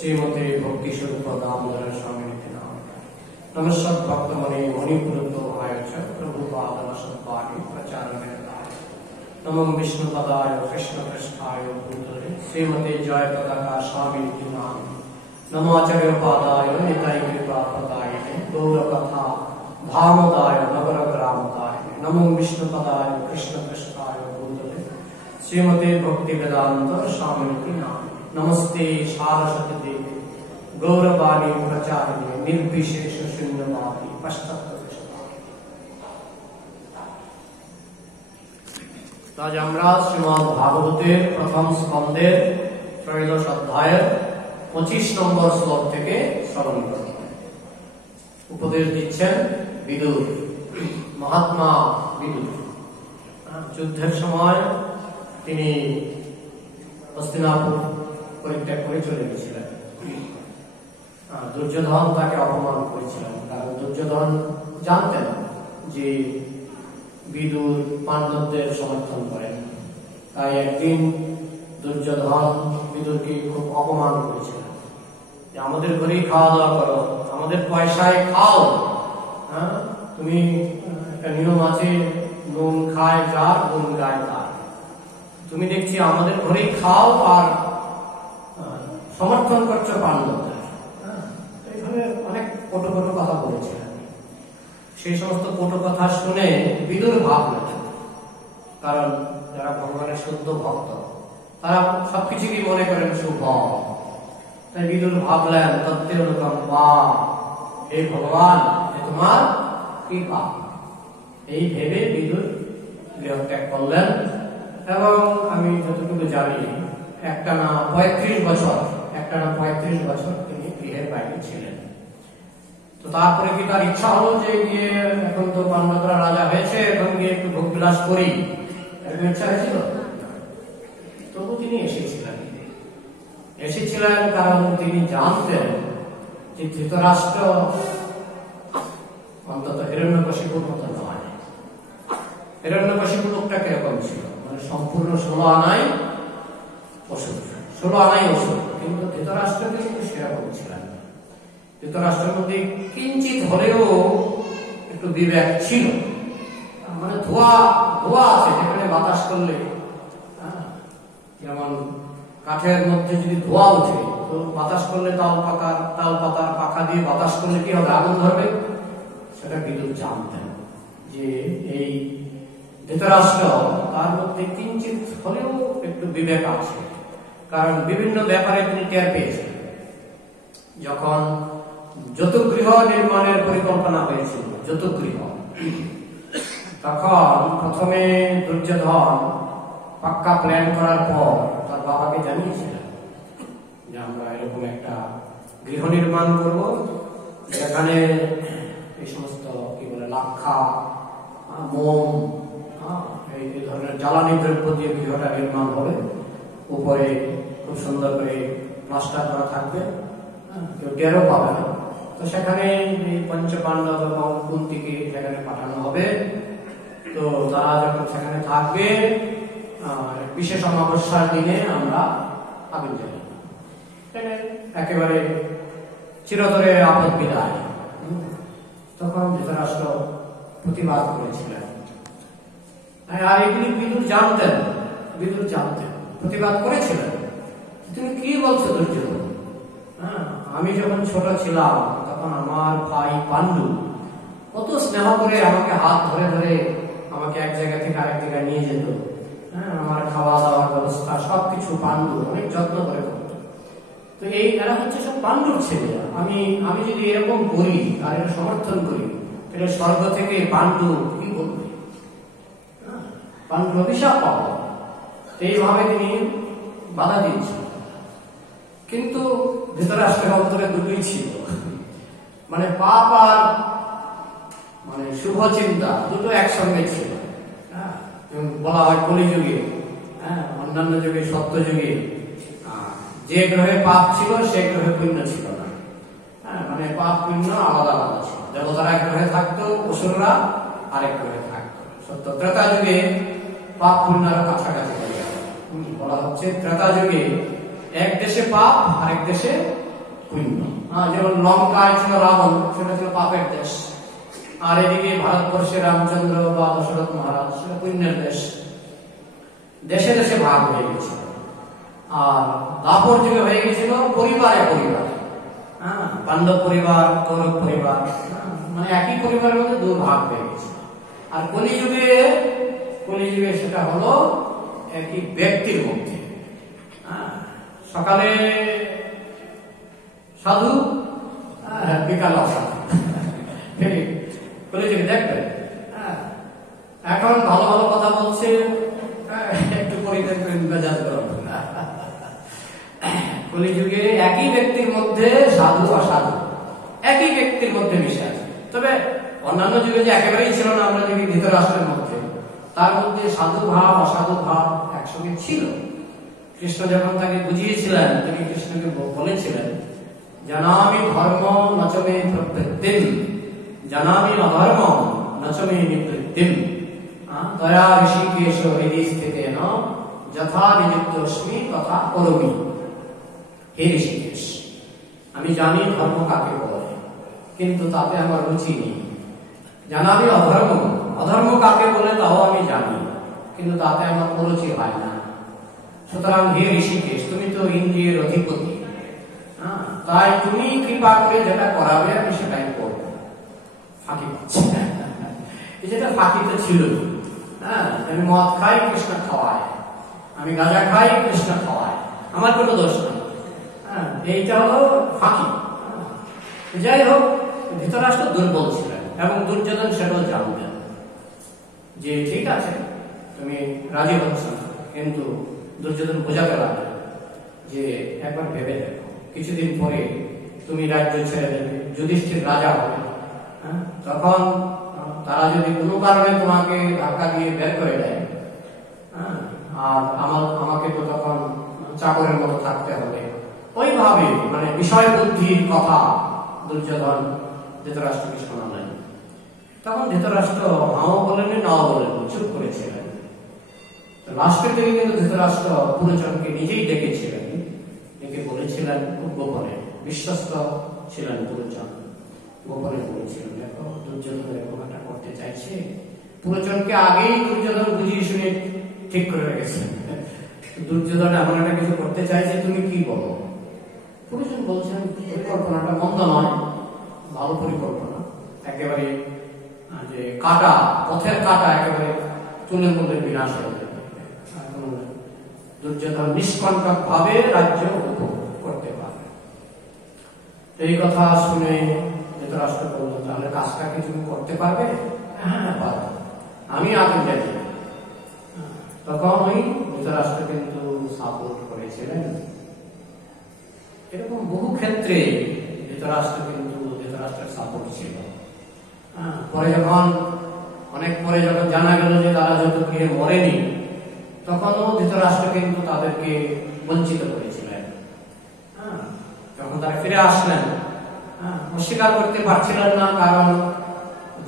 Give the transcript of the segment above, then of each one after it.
श्रीमते भक्ति स्वरूप दामोदर स्वामी नाम नमस्कार भक्तमणि मणिपुरतो आयोच प्रभुपाद सत्पादि प्रचारण नमो विष्णुपदाय कृष्ण पृष्ठाय भूतले श्रीमते जय पताका स्वामी नाम नमो आचार्य पादाय निताय कृपा पदाय गौर कथा धामोदाय नगर ग्रामदाय नमो विष्णुपदाय कृष्ण पृष्ठाय भूतले श्रीमते भक्ति वेदांत स्वामी नाम नमस्ते सारस्वती देवी गौरवाणी प्रचारिणी निर्विशेष शून्यवादी पश्चात। आज আমরা শ্রীমদ্ ভাগবতের প্রথম স্কন্ধের ত্রয়োদশ অধ্যায়ের 25 নম্বর শ্লোক থেকে শ্রবণ করব। উপদেশ দিচ্ছেন বিদুর, মহাত্মা বিদুর। যুদ্ধের সময় তিনি হস্তিনাপুর পরিত্যাগ করে চলে গেছিলেন। দুর্যোধন তাকে অপমান করেছিলেন, কারণ দুর্যোধন জানতেন যে বিদুর পাণ্ডবদের সমর্থন করেন। তাই একদিন দুর্যোধন বিদুরকে খুব অপমান করেছিলেন যে আমাদের ঘরেই খাওয়া দাওয়া করো, আমাদের পয়সায় খাও, তুমি একটা নিয়ম আছে, নুন খায় যার নুন গায় তার, তুমি দেখছি আমাদের ঘরেই খাও আর সমর্থন করছো পাণ্ডবদের। এইভাবে অনেক কটু কটু কথা বলেছিলেন। সেই সমস্ত কটু কথা শুনে বিদুর ভাবলেন, কারণ যারা ভগবানের শুদ্ধ ভক্ত তারা সবকিছুই মনে করেন শুভ। তাই বিদুর ভাবলেন তত্ত্বে অনুকম্পা, হে ভগবান তোমার কৃপা। এই ভেবে বিদুর গৃহত্যাগ করলেন এবং আমি যতটুকু জানি একটানা 35 বছর তিনি গৃহের বাইরে ছিলেন। তো তারপরে কি তার ইচ্ছা হলো যে গিয়ে এখন তো পাণ্ডবরা রাজা হয়েছে, এখন গিয়ে একটু ভোগ বিলাস করি, এরকম ইচ্ছা হয়েছিল? তবু তিনি এসেছিলেন কারণ তিনি জানতেন যে ধৃতরাষ্ট্র অন্তত হিরণ্যকশিপুর মতো নয়। হিরণ্যকশিপু লোকটা কিরকম ছিল, মানে সম্পূর্ণ 16 আনাই অসুর, কিন্তু ধৃতরাষ্ট্র কিন্তু সেরকম ছিলেন। ধৃতরাষ্ট্রের মধ্যে কিঞ্চিত হলেও একটু বিবেক ছিল, মানে ধোয়া আছে, যেখানে বাতাস করলে, যেমন কাঠের মধ্যে যদি ধোয়া ওঠে তো বাতাস করলে তাল পাতার পাখা দিয়ে বাতাস করলে কি হবে, আগুন ধরবে। সেটা বিদুর জানতেন যে এই ধৃতরাষ্ট্র তার মধ্যে কিঞ্চিত হলেও একটু বিবেক আছে, কারণ বিভিন্ন ব্যাপারে তিনি টের পেয়েছেন। যখন যতুগৃহ নির্মাণের পরিকল্পনা হয়েছিল, তখন প্রথমে দুর্যোধন পাক্কা প্ল্যান করার পর তার বাবাকে জানিয়েছিলেন যে আমরা এরকম একটা গৃহ নির্মাণ করব, যেখানে এই সমস্ত কি বলে লাক্ষা, মোম, এই ধরনের জ্বালানি দ্রব্য দিয়ে গৃহটা নির্মাণ হবে। উপরে খুব সুন্দর করে প্লাস্টার করা থাকবে, কেউ টেরও পাবে না। তো সেখানে পঞ্চপাণ্ডব এবং কুন্তিকে সেখানে পাঠানো হবে। তো তারা যখন সেখানে থাকবে, বিশেষ অমাবস্যার দিনে আমরা আগুন জ্বালাবো, একেবারে চিরতরে আপদ বিদায়। তখন ধৃতরাষ্ট্র প্রতিবাদ করেছিলেন, আর এগুলি বিদুর জানতেন, প্রতিবাদ করেছিলেন। তুমি কি বলছো দুর্যোধন? আমি যখন ছোট ছিলাম তখন আমার ভাই পাণ্ডু কত স্নেহ করে আমাকে হাত ধরে ধরে আমাকে এক জায়গা থেকে আরেক জায়গায় নিয়ে যেত। আমার খাওয়া দাওয়ার ব্যবস্থা সবকিছু পাণ্ডু অনেক যত্ন করে করত। তো এই এরা হচ্ছে সব পাণ্ডুর ছেলে। আমি যদি এরকম করি আর এর সমর্থন করি, তাহলে স্বর্গ থেকে পাণ্ডু কি বলবে, পাণ্ডু অভিশাপ পাবো। এইভাবে তিনি বাধা দিচ্ছেন। কিন্তু ধৃতরাষ্ট্রের অন্তরে দুটোই ছিল, মানে পাপ আর মানে শুভ চিন্তা দুটো একসঙ্গে ছিল। বলা হয় কলিযুগে, অন্যান্য যুগে সত্য যুগে যে গ্রহে পাপ ছিল সে গ্রহে পুণ্য ছিল না। মানে পাপ পুণ্য আলাদা আলাদা ছিল। দেবতারা এক গ্রহে থাকতো, অসুররা আরেক গ্রহে থাকতো। সত্য ত্রেতা যুগে পাপ পুণ্য আরো কাছাকাছি হয়ে গেল। বলা হচ্ছে ত্রেতা যুগে এক দেশে পাপ আরেক দেশে পুণ্য। যেমন লঙ্কায় ছিল রাবণ, সেটা ছিল পাপের দেশ, আর এদিকে ভারতবর্ষে রামচন্দ্র বা দশরথ মহারাজ, সেটা পুণ্যের দেশ। দেশে দেশে ভাগ হয়ে গেছিল। আর দাপর যুগে হয়ে গেছিল পরিবারে পরিবারে, পাণ্ডব পরিবার, কৌরব পরিবার, মানে একই পরিবারের মধ্যে দু ভাগ হয়ে গেছিল। আর কলিযুগে সেটা হলো একই ব্যক্তির মধ্যে। সকালে সাধু, বিকাল অসাধু। কলিযুগে দেখবেন এখন ভালো ভালো কথা বলছে, একটু পরে দেখবেন মেজাজ গরম। কলিযুগে একই ব্যক্তির মধ্যে সাধু অসাধু একই ব্যক্তির মধ্যে মিশে আছে। তবে অন্যান্য যুগে যে একেবারেই ছিল না, আমরা দেখি ধৃতরাষ্ট্রের মধ্যে, তার মধ্যে সাধু ভাব অসাধু ভাব একসঙ্গে ছিল। কৃষ্ণ যখন তাকে বুঝিয়েছিলেন, তিনি কৃষ্ণকে বলেছিলেন, জানামি ধর্ম নচমে প্রবৃত্তিম, জানামি অধর্ম নচমে নিবৃত্তিম, দয়া ঋষিকেশ হৃদি স্থিতেন যথা নিযুক্তস্মি তথা করমি। হে ঋষিকেশ, আমি জানি ধর্ম কাকে বলে, কিন্তু তাতে আমার রুচি নেই। জানাবি অধর্ম, অধর্ম কাকে বলে তাও আমি জানি, কিন্তু তাতে আমার অরুচি হয় না। সুতরাং হে ঋষিকেশ, তুমি তো ইন্দ্রিয়ের অধিপতি, তাই তুমি কৃপা করে যেটা করাবে আমি সেটাই করবো। ফাঁকি পাচ্ছি, যেটা ফাঁকি তো ছিল। আমি মদ খাই, কৃষ্ণ খাওয়ায়, আমি গাঁজা খাই, কৃষ্ণ খাওয়ায়, আমার কোনো দোষ নেই। এইটা হলো ফাঁকি। যাই হোক, ধৃতরাষ্ট্র দুর্বল ছিলেন এবং দুর্যোধন সেটাও জানতেন যে ঠিক আছে তুমি রাজি হচ্ছ না, কিন্তু দুর্যোধন বোঝাতে লাগলো যে একবার ভেবে দেখো, কিছুদিন পরে তুমি রাজ্য ছেড়ে দেবে, যুধিষ্ঠির রাজা হবে, তখন তারা যদি কোনো কারণে তোমাকে ধাক্কা দিয়ে বের করে দেয়, আর আমাকে তো তখন চাকরের মতো থাকতে হবে। ওইভাবে মানে বিষয় বুদ্ধির কথা দুর্যোধন ধৃতরাষ্ট্রকে শোনালেন। তখন ধৃতরাষ্ট্র হাও বলেন নাও বলেন, চুপ করেছিলেন। লাস্টের দিকে কিন্তু ধৃতরাষ্ট্র পুরোজনকে নিজেই ডেকেছিলেন, ডেকে বলেছিলেন খুব গোপনে, বিশ্বস্ত ছিলেন পুরোজন, গোপনে বলেছিলেন, দেখো দুর্যোধন এরকম একটা করতে চাইছে। পুরোজনকে আগেই দুর্যোধন বুঝিয়ে শুনে ঠিক করে রেখেছেন, দুর্যোধন এমন একটা কিছু করতে চাইছে, তুমি কি বলো? পুরোজন বলছেন পরিকল্পনাটা মন্দ নয়, ভালো পরিকল্পনা, একেবারে যে কাটা, পথের কাটা একেবারে তুলে মূলে বিনাশ হয়ে যাবে। দুর্যোধন নিষ্কণ্টক ভাবে রাজ্য উপভোগ করতে পারে। এই কথা শুনে ধৃতরাষ্ট্র বলল, তাহলে কাজটা কি তুমি করতে পারবে? হ্যাঁ পারবো, আমি আগে যাই। তখন ওই ধৃতরাষ্ট্র কিন্তু সাপোর্ট করেছিলেন। এরকম বহু ক্ষেত্রে ধৃতরাষ্ট্রের সাপোর্ট ছিল। অনেক পরে যখন জানা গেল যে তারা যত গৃহে মরেনি, তখনও ধৃতরাষ্ট্র কিন্তু তাদেরকে বঞ্চিত করেছিলেন। যখন তারা ফিরে আসলেন, অস্বীকার করতে পারছিলেন না, কারণ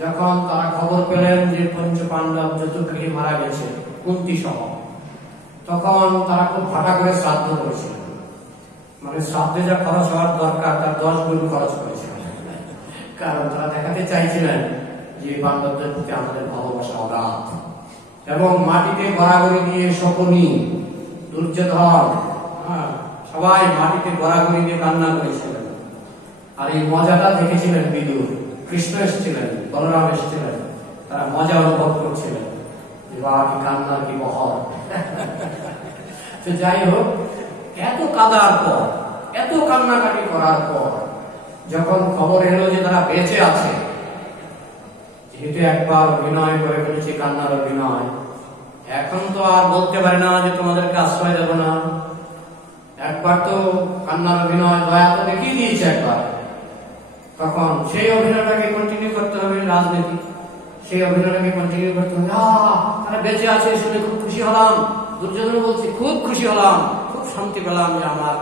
যখন তারা খবর পেলেন যে পঞ্চ পাণ্ডব যত গৃহে মারা গেছে কুন্তি সহ, তখন তারা খুব ভাটা করে শ্রাদ্ধ করেছিলেন। মানে শ্রাদ্ধে যা খরচ হওয়ার দরকার তার 10 গুণ খরচ করেছিলেন, কারণ তারা দেখাতে চাইছিলেন যে পাণ্ডবদের প্রতি আমাদের ভালোবাসা অগাধ। এবং মাটিতে গড়াগড়ি দিয়ে শকুনি, দুর্যোধন, সবাই মাটিতে গড়াগড়ি দিয়ে কান্না করেছিলেন। আর এই মজাটা দেখেছিলেন বিদুর, কৃষ্ণ এসেছিলেন, বলরাম এসেছিলেন, তারা মজা অনুভব করছিলেন যে বা কি কান্না, কি বহর। তো যাই হোক, এত কাঁদার পর, এত কান্নাকাটি করার পর যখন খবর এলো যে তারা বেঁচে আছে, যেহেতু একবার অভিনয় করে ফেলেছে, কান্নার অভিনয়, এখন তো আর বলতে পারে না যে তোমাদেরকে আশ্রয় দেব না। একবার তো কান্নার অভিনয়, দয়া তো দেখিয়ে দিয়েছে একবার, তখন সেই অভিনয়টাকে কন্টিনিউ করতে হবে। রাজনীতি, সেই অভিনয়টাকে কন্টিনিউ করতে হবে। তারা বেঁচে আছে শুনে খুব খুশি হলাম, দুর্যোধন বলছে খুব খুশি হলাম, খুব শান্তি পেলাম যে আমার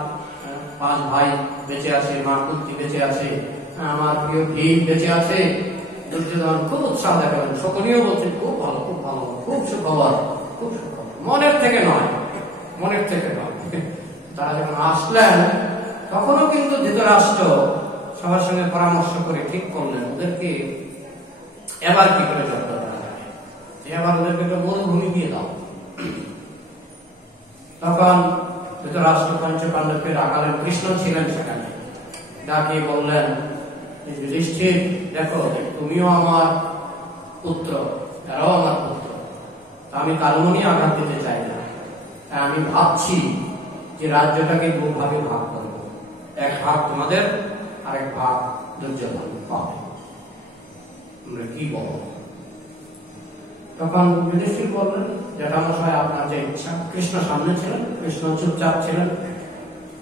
5 ভাই বেঁচে আছে, মা কুন্তি বেঁচে আছে, আমার প্রিয় ভীম বেঁচে আছে। দুর্যোধন খুব উৎসাহ দেখালেন, শকুনিও বলছেন খুব ভালো, খুব ভালো, খুব সুখবর, খুব সুখবর, মনের থেকে নয়, মনের থেকে নয়। তারা যখন আসলেন, তখনও কিন্তু ধৃতরাষ্ট্র ধৃতরাষ্ট্র সবার সঙ্গে পরামর্শ করে ঠিক করলেন ওদেরকে এবার কি করে জব্দ করা যায়, এবার ওদেরকে একটা মরুভূমি দিয়ে দাও। তখন ধৃতরাষ্ট্র পঞ্চপাণ্ডবকে ডাকালেন, কৃষ্ণ ছিলেন সেখানে, ডাকিয়ে বললেন, যুধিষ্ঠির দেখো তুমিও আমার পুত্র, এরাও আমার পুত্র, আমি কারণই আঘাত দিতে চাই না, আমি ভাবছি যে রাজ্যটাকে দুভাগে ভাগ করব, এক ভাগ তোমাদের আর এক ভাগ দুর্যোধন পাবে, আমরা কি বলবো? তখন যুধিষ্ঠির বললেন, জ্যাঠামশাই আপনার যে ইচ্ছা। কৃষ্ণ সামনে ছিলেন, কৃষ্ণ চুপচাপ ছিলেন।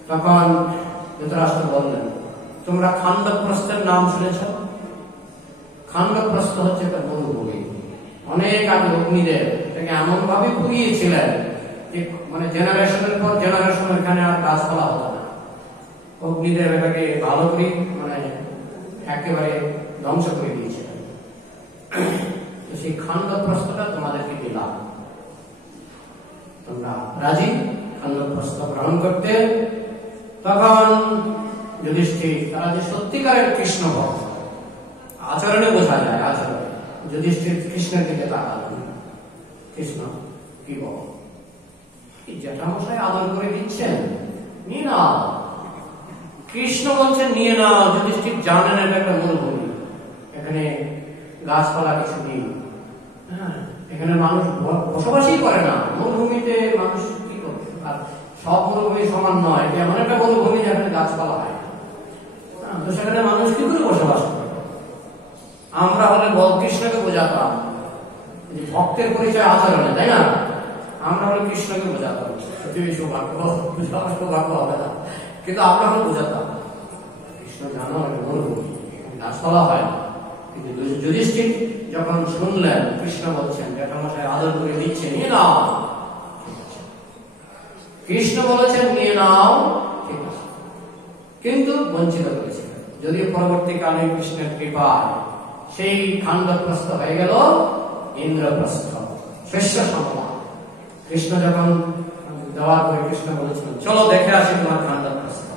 তখন ধৃতরাষ্ট্র বললেন, তোমরা খান্ডবপ্রস্থের নাম শুনেছ? খান্ডবপ্রস্থ হচ্ছে একটা মরুভূমি, অনেক আগে অগ্নিদেব এটাকে এমন ভাবে পুড়িয়েছিলেন যে মানে জেনারেশনের পর জেনারেশন এখানে আর গাছপালা হতো না। অগ্নিদেব এটাকে ভালো করে মানে একেবারে ধ্বংস করে দিয়েছিলেন। সেই খান্ডবপ্রস্থটা তোমাদেরকে দিলাম, তোমরা রাজি খান্ডবপ্রস্থ গ্রহণ করতে? তখন যুধিষ্ঠির, তারা যে সত্যিকারের কৃষ্ণ ভক্ত, আচরণে বোঝা যায়, আচরণে যুধিষ্ঠির কৃষ্ণের দিকে তাকালেন, কৃষ্ণ কি বল, জ্যাঠামশাই আদর করে দিচ্ছেন, নিয়ে নাও। কৃষ্ণ বলছেন নিয়ে নাও। যুধিষ্ঠির জানেন এটা একটা মরুভূমি, এখানে গাছপালা কিছু নেই, এখানে মানুষ বসবাসই করে না। মরুভূমিতে মানুষ কি করবে? আর সব মরুভূমি সমান নয়, এমন একটা মরুভূমি যেখানে গাছপালা হয়, তো সেখানে মানুষ কি করে বসবাস করে? আমরা হলে কৃষ্ণকে বোঝাতাম ভক্তের পরিচয় আচরণে, তাই না? আমরা হলে কৃষ্ণকে বোঝাতাম, সত্যি সৌভাগ্য, সৌভাগ্য হবে না, কিন্তু আমরা হলে বোঝাতাম কৃষ্ণ জানো মরুভূমি, গাছপালা হয় না। কিন্তু যুধিষ্ঠির যখন শুনলেন কৃষ্ণ বলছেন জ্যাঠামশাই আদর করে দিচ্ছে, নিয়ে নাও, কৃষ্ণ বলেছেন নিয়ে নাও, ঠিক আছে, কিন্তু বঞ্চিত করেছিলেন। যদিও পরবর্তীকালে কৃষ্ণের কৃপায় সেই খান্ডবপ্রস্থ হয়ে গেল ইন্দ্রপ্রস্থ, শস্য সম্মান। কৃষ্ণ যখন দেওয়ার পরে কৃষ্ণ বলেছিলেন চলো দেখে আসি তোমার খান্ডবপ্রস্থ,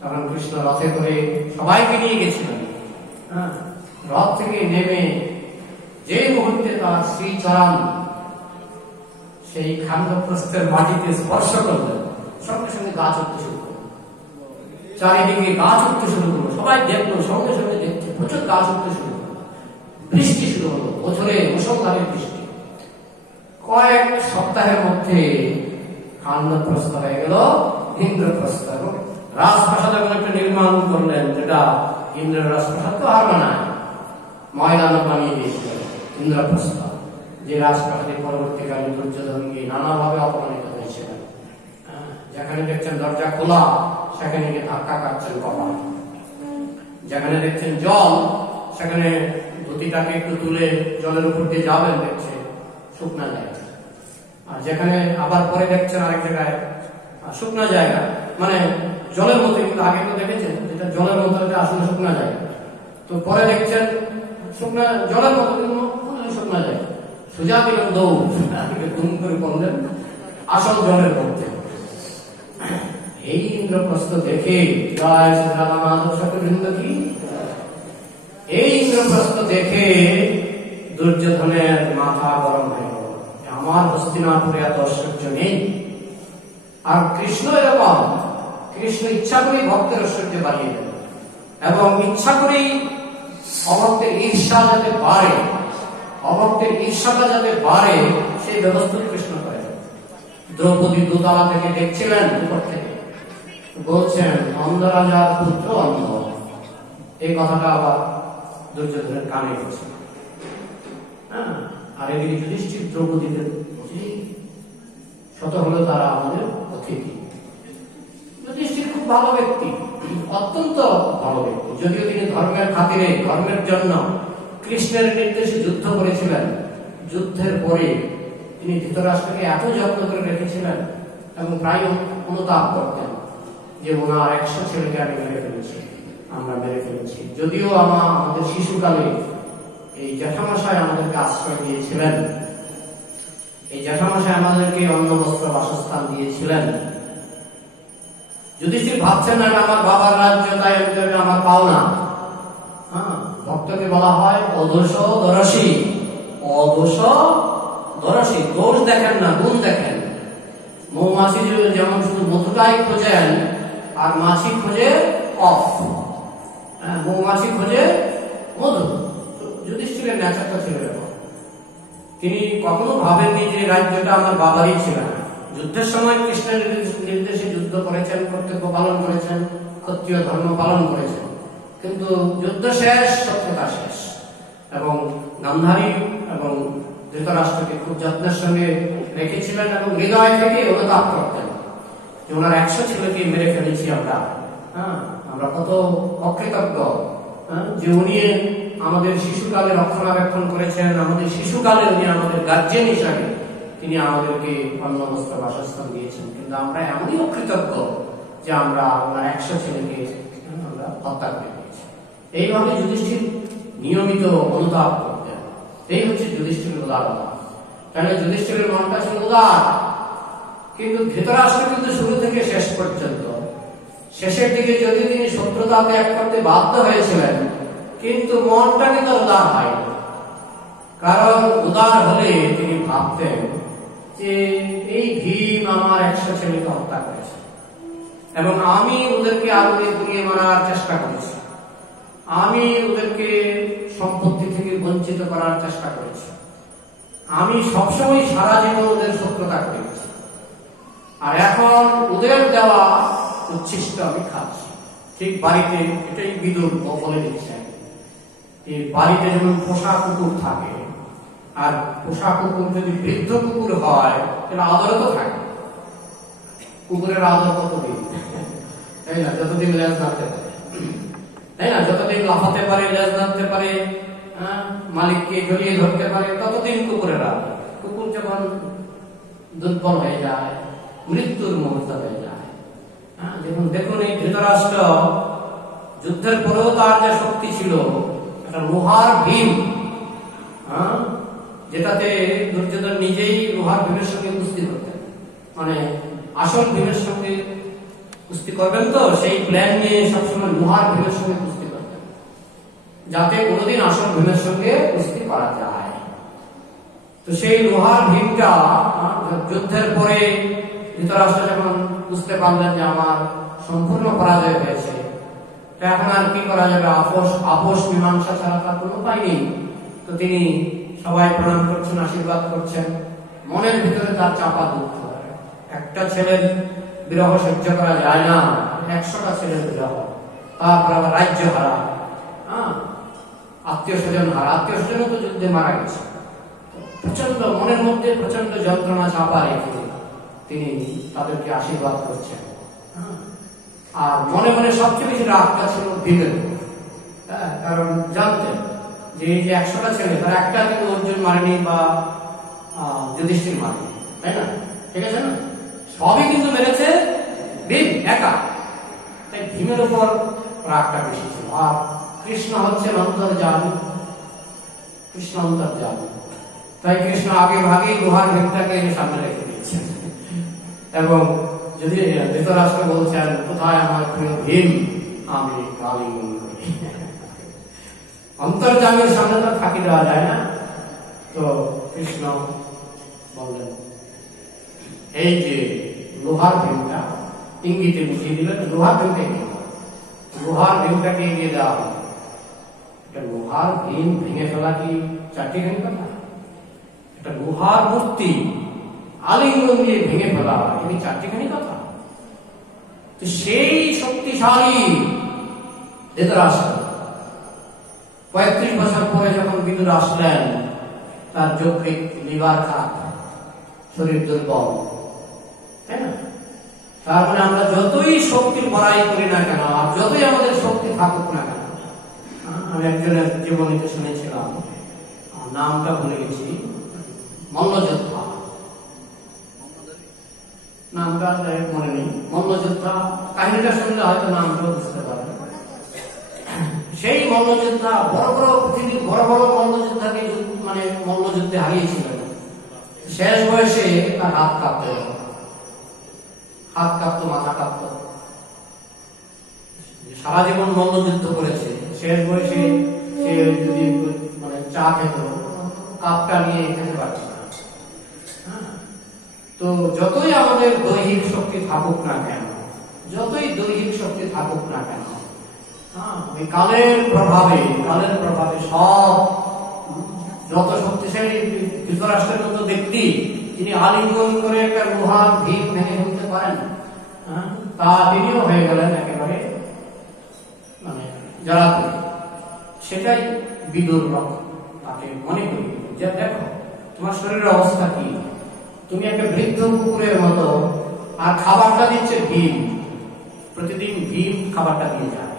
তখন কৃষ্ণ রথে করে সবাইকে নিয়ে গেছিলেন। রথ থেকে নেমে যে মুহূর্তে তার শ্রীচরণ সেই খান্ডবপ্রস্থের মাটিতে স্পর্শ করলেন, সঙ্গে সঙ্গে গাছ উঠতে শুরু করলো, চারিদিকে গাছ উঠতে শুরু করলো, সবাই দেখলো, সঙ্গে সঙ্গে দেখছে প্রচুর গাছ উঠতে শুরু করলো, বৃষ্টি শুরু হলো, বছরে মুষলধারে বৃষ্টি। কয়েক সপ্তাহের মধ্যে খান্ডবপ্রস্থ হয়ে গেল ইন্দ্রপ্রস্থ। রাজপ্রাসাদ এমন একটা নির্মাণ করলেন যেটা ইন্দ্রের রাজপ্রাসাদ তো আর বানায়, ময়দানব বানিয়ে দিয়েছিলেন ইন্দ্রপ্রস্থ, যে রাজপ্রাসাদে পরবর্তীকালে দুর্যোধনকে নানাভাবে অপমানিত হয়েছিলেন। যেখানে দেখছেন দরজা খোলা সেখানে গিয়ে ধাক্কা কাটছেন কপাল, যেখানে দেখছেন জল সেখানে ধুতিটাকে একটু তুলে জলের উপর দিয়ে যাবেন, দেখছে শুকনা জায়গা। আর যেখানে আবার পরে দেখছেন আরেক জায়গায় শুকনা জায়গা, মানে জলের মতো, কিন্তু আগে তো দেখেছেন যেটা জলের মতো আসলে শুকনা জায়গা, তো পরে দেখছেন শুকনা জলের মতো কিন্তু শুকনা জায়গা। সোজা দিলেন দৌড়, দুম করে পড়লেন আসল জলের মধ্যে। এই ইন্দ্রপ্রস্থ দেখে এই ইন্দ্রপ্রস্থ দেখে দুর্যোধনের মাথা গরম হয়ে গেল, আমার হস্তিনাপুরে এত ঐশ্বর্য নেই। আর কৃষ্ণ এরকম, কৃষ্ণ ইচ্ছা করেই ভক্তের ঐশ্বর্য বাড়িয়ে দেন, এবং ইচ্ছা করেই অভক্তের ঈর্ষা যাতে বাড়ে, অভক্তের ঈর্ষাটা যাতে বাড়ে সেই ব্যবস্থা কৃষ্ণ করে। দ্রৌপদী দোতলা থেকে দেখছিলেন, উপর থেকে বলছেন অন্ধ রাজার পুত্র অন্ধ, এই কথাটা আবার দুর্যোধনের কানে গেছে। আর এদিকে যুধিষ্ঠির দ্রৌপদীদের শত হলো তারা আমাদের অতিথি। যুধিষ্ঠির খুব ভালো ব্যক্তি, অত্যন্ত ভালো ব্যক্তি, যদিও তিনি ধর্মের খাতিরে, ধর্মের জন্য কৃষ্ণের নির্দেশে যুদ্ধ করেছিলেন। যুদ্ধের পরে তিনি ধৃতরাষ্ট্রকে এত যত্ন করে রেখেছিলেন এবং প্রায় অনুতাপ করতেন যে ওনার 100 ছেলেকে আমি মেরে ফেলেছি, আমরা মেরে ফেলেছি। যদিও আমাদের শিশুকালে এই জ্যাঠামশাই আমাদেরকে আশ্রয় দিয়েছিলেন, এই জ্যাঠামশাই আমাদেরকে অন্ন বস্ত্র বাসস্থান দিয়েছিলেন, যুধিষ্ঠির ভাবছেন না এটা আমার বাবার রাজ্য, তাই এটা আমার পাওনা। হ্যাঁ, ভক্তকে বলা হয় অদোষ দরসী। অদোষ দরসী, দোষ দেখেন না, গুণ দেখেন। মৌমাছি যেমন শুধু মধুটাই খোঁজেন, আর মাছি খোঁজে অফ। মৌমাছি খোঁজে মধু। যুধিষ্ঠিরের নেচারটা ছিল এরকম। তিনি কখনো ভাবেননি যে রাজ্যটা আমার বাবারই ছিল না। যুদ্ধের সময় কৃষ্ণের নির্দেশে যুদ্ধ করেছেন, কর্তব্য পালন করেছেন, ক্ষত্রিয় ধর্ম পালন করেছেন, কিন্তু যুদ্ধ শেষ, সত্যতা শেষ। এবং গান্ধারী এবং ধৃতরাষ্ট্রকে খুব যত্নের সঙ্গে রেখেছিলেন এবং হৃদয় থেকে অনুতাপ করতেন যে ওনার 100 ছেলেকে মেরে ফেলেছি আমরা। হ্যাঁ, আমরা কত অকৃতজ্ঞ যে উনি আমাদের শিশুকালে রক্ষণাবেক্ষণ করেছেন, আমাদের শিশুকালে উনি আমাদের গার্জিয়ান হিসাবে তিনি আমাদেরকে অন্ন বস্ত্র বাসস্থান দিয়েছেন, কিন্তু আমরা এমনই অকৃতজ্ঞ যে আমরা ওনার 100 ছেলেকে আমরা হত্যা করে দিয়েছি। এইভাবে যুধিষ্ঠির নিয়মিত অনুতাপ করতেন। এই হচ্ছে যুধিষ্ঠিরের উদারতা। তাহলে যুধিষ্ঠিরের মনটা ছিল উদার, কিন্তু ধৃতরাষ্ট্র কিন্তু শুরু থেকে শেষ পর্যন্ত, শেষের দিকে যদি তিনি শত্রুতা ত্যাগ করতে বাধ্য হয়েছিলেন, কিন্তু মনটা কিন্তু উদার হয়নি। কারণ উদার হলে তিনি ভাবতেন যে এই ভীম আমার 100 ছেলেকে হত্যা করেছে এবং আমি ওদেরকে আগুনে পুড়িয়ে মারার চেষ্টা করেছি, আমি ওদেরকে সম্পত্তি থেকে বঞ্চিত করার চেষ্টা করেছি, আমি সবসময় সারা জীবন ওদের শত্রুতা করেছি, আর এখন ওদের দেওয়া উচ্ছিষ্ট আমি খাচ্ছি। ঠিক বাড়িতে, এটাই বিদুর বলে দিচ্ছেন, এই বাড়িতে যেমন পোষা কুকুর থাকে, আর পোষা কুকুর যদি বৃদ্ধ কুকুর হয় তাহলে আদর তো থাকে। কুকুরের আদর কতদিন, তাই না? যতদিন লেজ নাড়তে পারে, তাই না? যতদিন লাফাতে পারে, লেজ নাড়তে পারে, মালিককে জড়িয়ে ধরতে পারে, ততদিন কুকুরের আদর। কুকুর যখন দুর্বল হয়ে যায়, মৃত্যুর মুহূর্ত হয়ে যায়। দেখুন এই ধৃতরাষ্ট্র যুদ্ধের পরেও তার যে শক্তি ছিল, একটা লোহার ভীম, যেটাতে দুর্যোধন নিজেই লোহার ভীমের সঙ্গে কুস্তি করতেন, মানে আসল ভীমের সঙ্গে কুস্তি করবেন, তো সেই প্ল্যান নিয়ে সবসময় লোহার ভীমের সঙ্গে কুস্তি করতেন, যাতে কোনোদিন আসল ভীমের সঙ্গে কুস্তি করা যায়। তো সেই লোহার ভীমটা যুদ্ধের পরে ধৃতরাষ্ট্র যখন বুঝতে পারলেন যে আমার সম্পূর্ণ পরাজয় হয়েছে, এখন আর কি করা যাবে, আপোষ মীমাংসা ছাড়া তার কোনো উপায় নেই। তো তিনি সবাই প্রণাম করছেন, আশীর্বাদ করছেন, মনের ভিতরে তার চাপা দুঃখ। একটা ছেলের বিরহ সহ্য করা যায় না, 100টা ছেলের বিরহ, তারপর আবার রাজ্য হারা, আত্মীয় স্বজন হারা, আত্মীয় স্বজন তো যুদ্ধে মারা গেছে। প্রচন্ড মনের মধ্যে প্রচন্ড যন্ত্রণা চাপা রেখে তিনি তাদেরকে আশীর্বাদ করছেন। আর মনে মনে সবচেয়ে বেশি রাগটা ছিল ভীমের, কারণ জানতেন যে এই যে 100টা ছেলে, তার একটা কিন্তু অর্জুন মারেনি বা যুধিষ্ঠির মারেনি, তাই না? ঠিক আছে না? সবই কিন্তু মেরেছে ভীম একা, তাই ভীমের উপর রাগটা বেশি ছিল। আর কৃষ্ণ হচ্ছেন অন্তর্যামী, কৃষ্ণ অন্তর্যামী, তাই কৃষ্ণ আগে ভাগে লোহার ভীমটাকে এনে সামনে রেখে দিয়েছেন। এবং যদি ধৃতরাষ্ট্র বলছেন কোথায় আমার প্রিয় ভীম, আমি আলিঙ্গন করি। অন্তর্যামীর সামনে তো ফাঁকি দেওয়া যায় না। তো কৃষ্ণ বললেন এই যে লোহার ভীমটা, ইঙ্গিতে বুঝিয়ে দিলেন লোহার ভীমটা এগিয়ে দাও, লোহার ভীমটাকে এগিয়ে দেওয়া হবে। এটা লোহার ভীম ভেঙে ফেলা কি চারটিখানি কথা? এটা লোহার মূর্তি আলিঙ্গন দিয়ে ভেঙে ফেলা এটি চারটিখানি কথা? তো সেই শক্তিশালী ধৃতরাষ্ট্র 35 বছর পরে যখন বিদুর আসলেন, তার যকৃৎ লিভার খারাপ, শরীর দুর্বল, তাই না? তার মানে আমরা যতই শক্তির বড়াই করি না কেন, আর যতই আমাদের শক্তি থাকুক না কেন, আমি একজনের জীবনীতে শুনেছিলাম, নামটা ভুলে গেছি, মল্লযোদ্ধা, নামটা মনে নেই, মল্লযোদ্ধা, কাহিনীটা শুনলে হয়তো নামটাও বুঝতে পারবে। সেই মল্লযোদ্ধা বড় বড় পৃথিবীর বড় বড় মল্লযোদ্ধাকে মানে মল্লযুদ্ধে হারিয়েছিলেন। শেষ বয়সে তার হাত কাঁপত, মাথা কাঁপত, সারা জীবন মল্লযুদ্ধ করেছে, শেষ বয়সে সে যদি মানে চা খেত কাপটা নিয়ে খেতে পারছে না। তো যতই আমাদের দৈহিক শক্তি থাকুক না কেন, যতই দৈহিক শক্তি থাকুক না কেন, ওই কালের প্রভাবে সব যত শক্তিশালী ধৃতরাষ্ট্রের মতো ব্যক্তি যিনি আলিঙ্গন করে একটা লোহার ভিত ভেঙে ফেলতে পারেন, তা তিনিও হয়ে গেলেন একেবারে মানে যারা, সেটাই বিদুর লক্ষণ। তাকে মনে করি যে দেখো তোমার শরীরের অবস্থা কি, তুমি একটা বৃদ্ধ কুকুরের মতো, আর খাবারটা দিচ্ছে ভীম, প্রতিদিন ভীম খাবারটা দিয়ে যায়।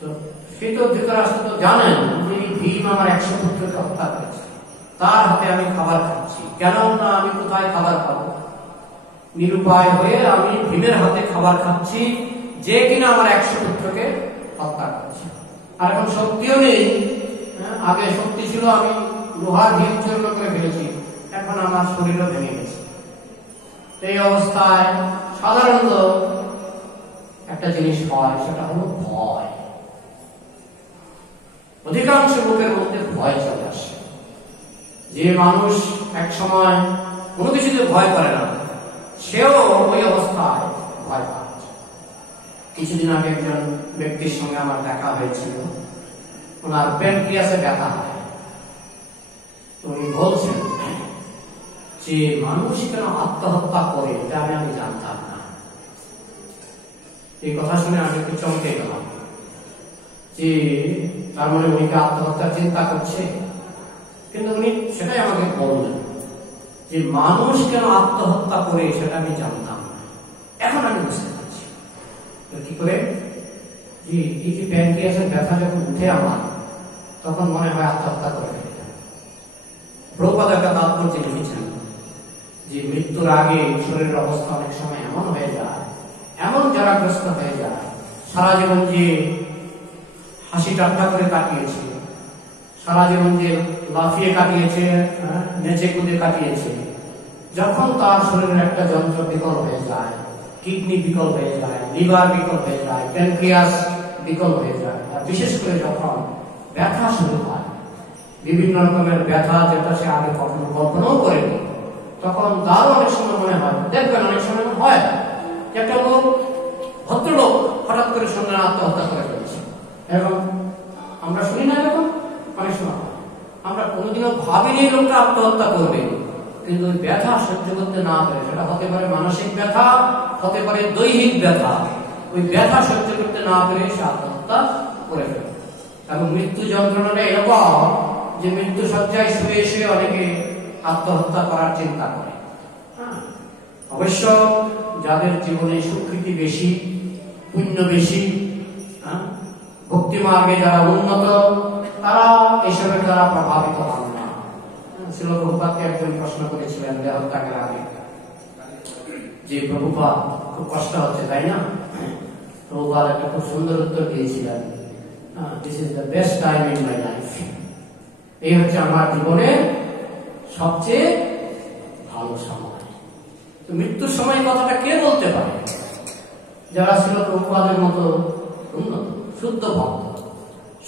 তো সে তো ধৃতরাষ্ট্র তো জানেন যে ভীম আমার 100 পুত্রকে হত্যা করেছে, তার হাতে আমি খাবার খাচ্ছি, কেন না আমি কোথায় খাবার খাবো? নিরুপায় হয়ে আমি ভীমের হাতে খাবার খাচ্ছি, যে কিনা আমার 100 পুত্রকে হত্যা করেছে। আর এখন শক্তিও নেই, আগে শক্তি ছিল, আমি লোহার ভীম চূর্ণ করে ফেলেছি, এখন আমার শরীরও ভেঙে গেছে। এই অবস্থায় সাধারণত একটা জিনিস হয়, সেটা হলো ভয়। অধিকাংশ লোকের মধ্যে ভয় চলে আসে। যে মানুষ এক সময় কোনো কিছুতে ভয় করে না, সেও ওই অবস্থায় ভয় পায়। কিছুদিন আগে একজন ব্যক্তির সঙ্গে আমার দেখা হয়েছিল, ওনার প্যানক্রিয়াসে ব্যথা হয়। তো উনি বলছেন যে মানুষ কেন আত্মহত্যা করে, এটা আমি জানতাম না। এই কথা শুনে আমি একটু চমকে গেলাম যে তার মানে উনিকে আত্মহত্যার চিন্তা করছে। কিন্তু উনি সেটাই আমাকে বললেন যে মানুষ কেন আত্মহত্যা করে, সেটা আমি জানতাম না, এখন আমি বুঝতে পারছি। কি করে? যে এই যে প্যানক্রিয়াসের ব্যথা যখন উঠে আমার, তখন মনে হয় আত্মহত্যা করে ফেলে। প্রভুপাদ একটা তাৎপর্য লিখেছেন যে মৃত্যুর আগে শরীরের অবস্থা অনেক সময় এমন হয়ে যায়, এমন জরাগ্রস্ত হয়ে যায়, সারা জীবন যে হাসি ঠাট্টা করে কাটিয়েছে, সারা জীবন যে লাফিয়ে কাটিয়েছে, নেচে কুদে কাটিয়েছে, যখন তার শরীরের একটা যন্ত্র বিকল হয়ে যায়, কিডনি বিকল হয়ে যায়, লিভার বিকল হয়ে যায়, প্যানক্রিয়াস বিকল হয়ে যায়, আর বিশেষ করে যখন ব্যথা শুরু হয়, বিভিন্ন রকমের ব্যথা যেটা সে আগে কখনো কল্পনাও করেনি, তখন তারও অনেক সময় মনে হয়, দেখবেন অনেক সময় হয় যে একটা লোক, ভদ্রলোক হঠাৎ করে শুনলেন আত্মহত্যা করে ফেলছে। এবং আমরা শুনি না এরকম অনেক সময়, আমরা কোনোদিনও ভাবিনি লোকটা আত্মহত্যা করবে, কিন্তু ওই ব্যথা সহ্য করতে না পারে, সেটা হতে পারে মানসিক ব্যথা, হতে পারে দৈহিক ব্যথা, ওই ব্যথা সহ্য করতে না পেরে সে আত্মহত্যা করে ফেলে। এবং মৃত্যু যন্ত্রণাটা এরকম যে মৃত্যু শয্যায় শুয়ে শুয়ে অনেকে আত্মহত্যা করার চিন্তা করে। অবশ্য যাদের জীবনে স্বীকৃতি বেশি, পুণ্য বেশি, ভক্তি মার্গে যারা উন্নত, তারা এসবের দ্বারা প্রভাবিত হন না। শ্রীল প্রভুপাদকে একজন প্রশ্ন করেছিলেন দেহত্যাগের আগে যে প্রভুপাদ খুব কষ্ট হচ্ছে, তাই না? প্রভুপাদ একটা খুব সুন্দর উত্তর দিয়েছিলেন, this is the best time in my life. এই হচ্ছে আমার জীবনের সবচেয়ে ভালো সময়। তো মৃত্যুর সময় কথাটা কে বলতে পারে? যারা ছিল প্রভুপাদের মতো উন্নত শুদ্ধ ভক্ত।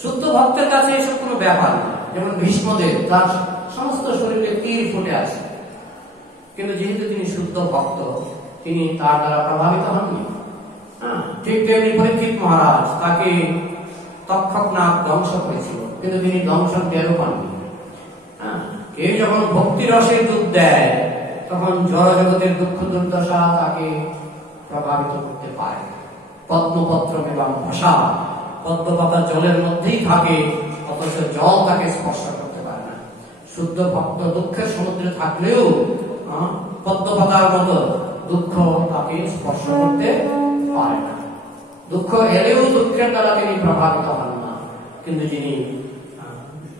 শুদ্ধ ভক্তের কাছে এসব কোনো ব্যাপার না। যেমন ভীষ্মদেব, তার সমস্ত শরীরে তীর ফুটে আছে, কিন্তু যেহেতু তিনি শুদ্ধ ভক্ত, তিনি তার দ্বারা প্রভাবিত হননি। ঠিক তেমনি পরীক্ষিত মহারাজ, তাকে তক্ষক নাগ ধ্বংস করেছিল, কিন্তু তিনি ধ্বংসন টেরও পাননি। কেউ যখন ভক্তি রসের দুধ দেয়, তখন জড় জগতের দুঃখ দুর্দশা তাকে প্রভাবিত করতে পারে। পদ্মপত্র এবং ভাষা, পদ্মপাতা জলের মধ্যেই থাকে, অথচ জল তাকে স্পর্শ করতে পারে না। শুদ্ধ ভক্ত দুঃখের সমুদ্রে থাকলেও পদ্মপাতার মতো দুঃখ তাকে স্পর্শ করতে পারে না। দুঃখ এলেও দুঃখের দ্বারা তিনি প্রভাবিত হন না। কিন্তু যিনি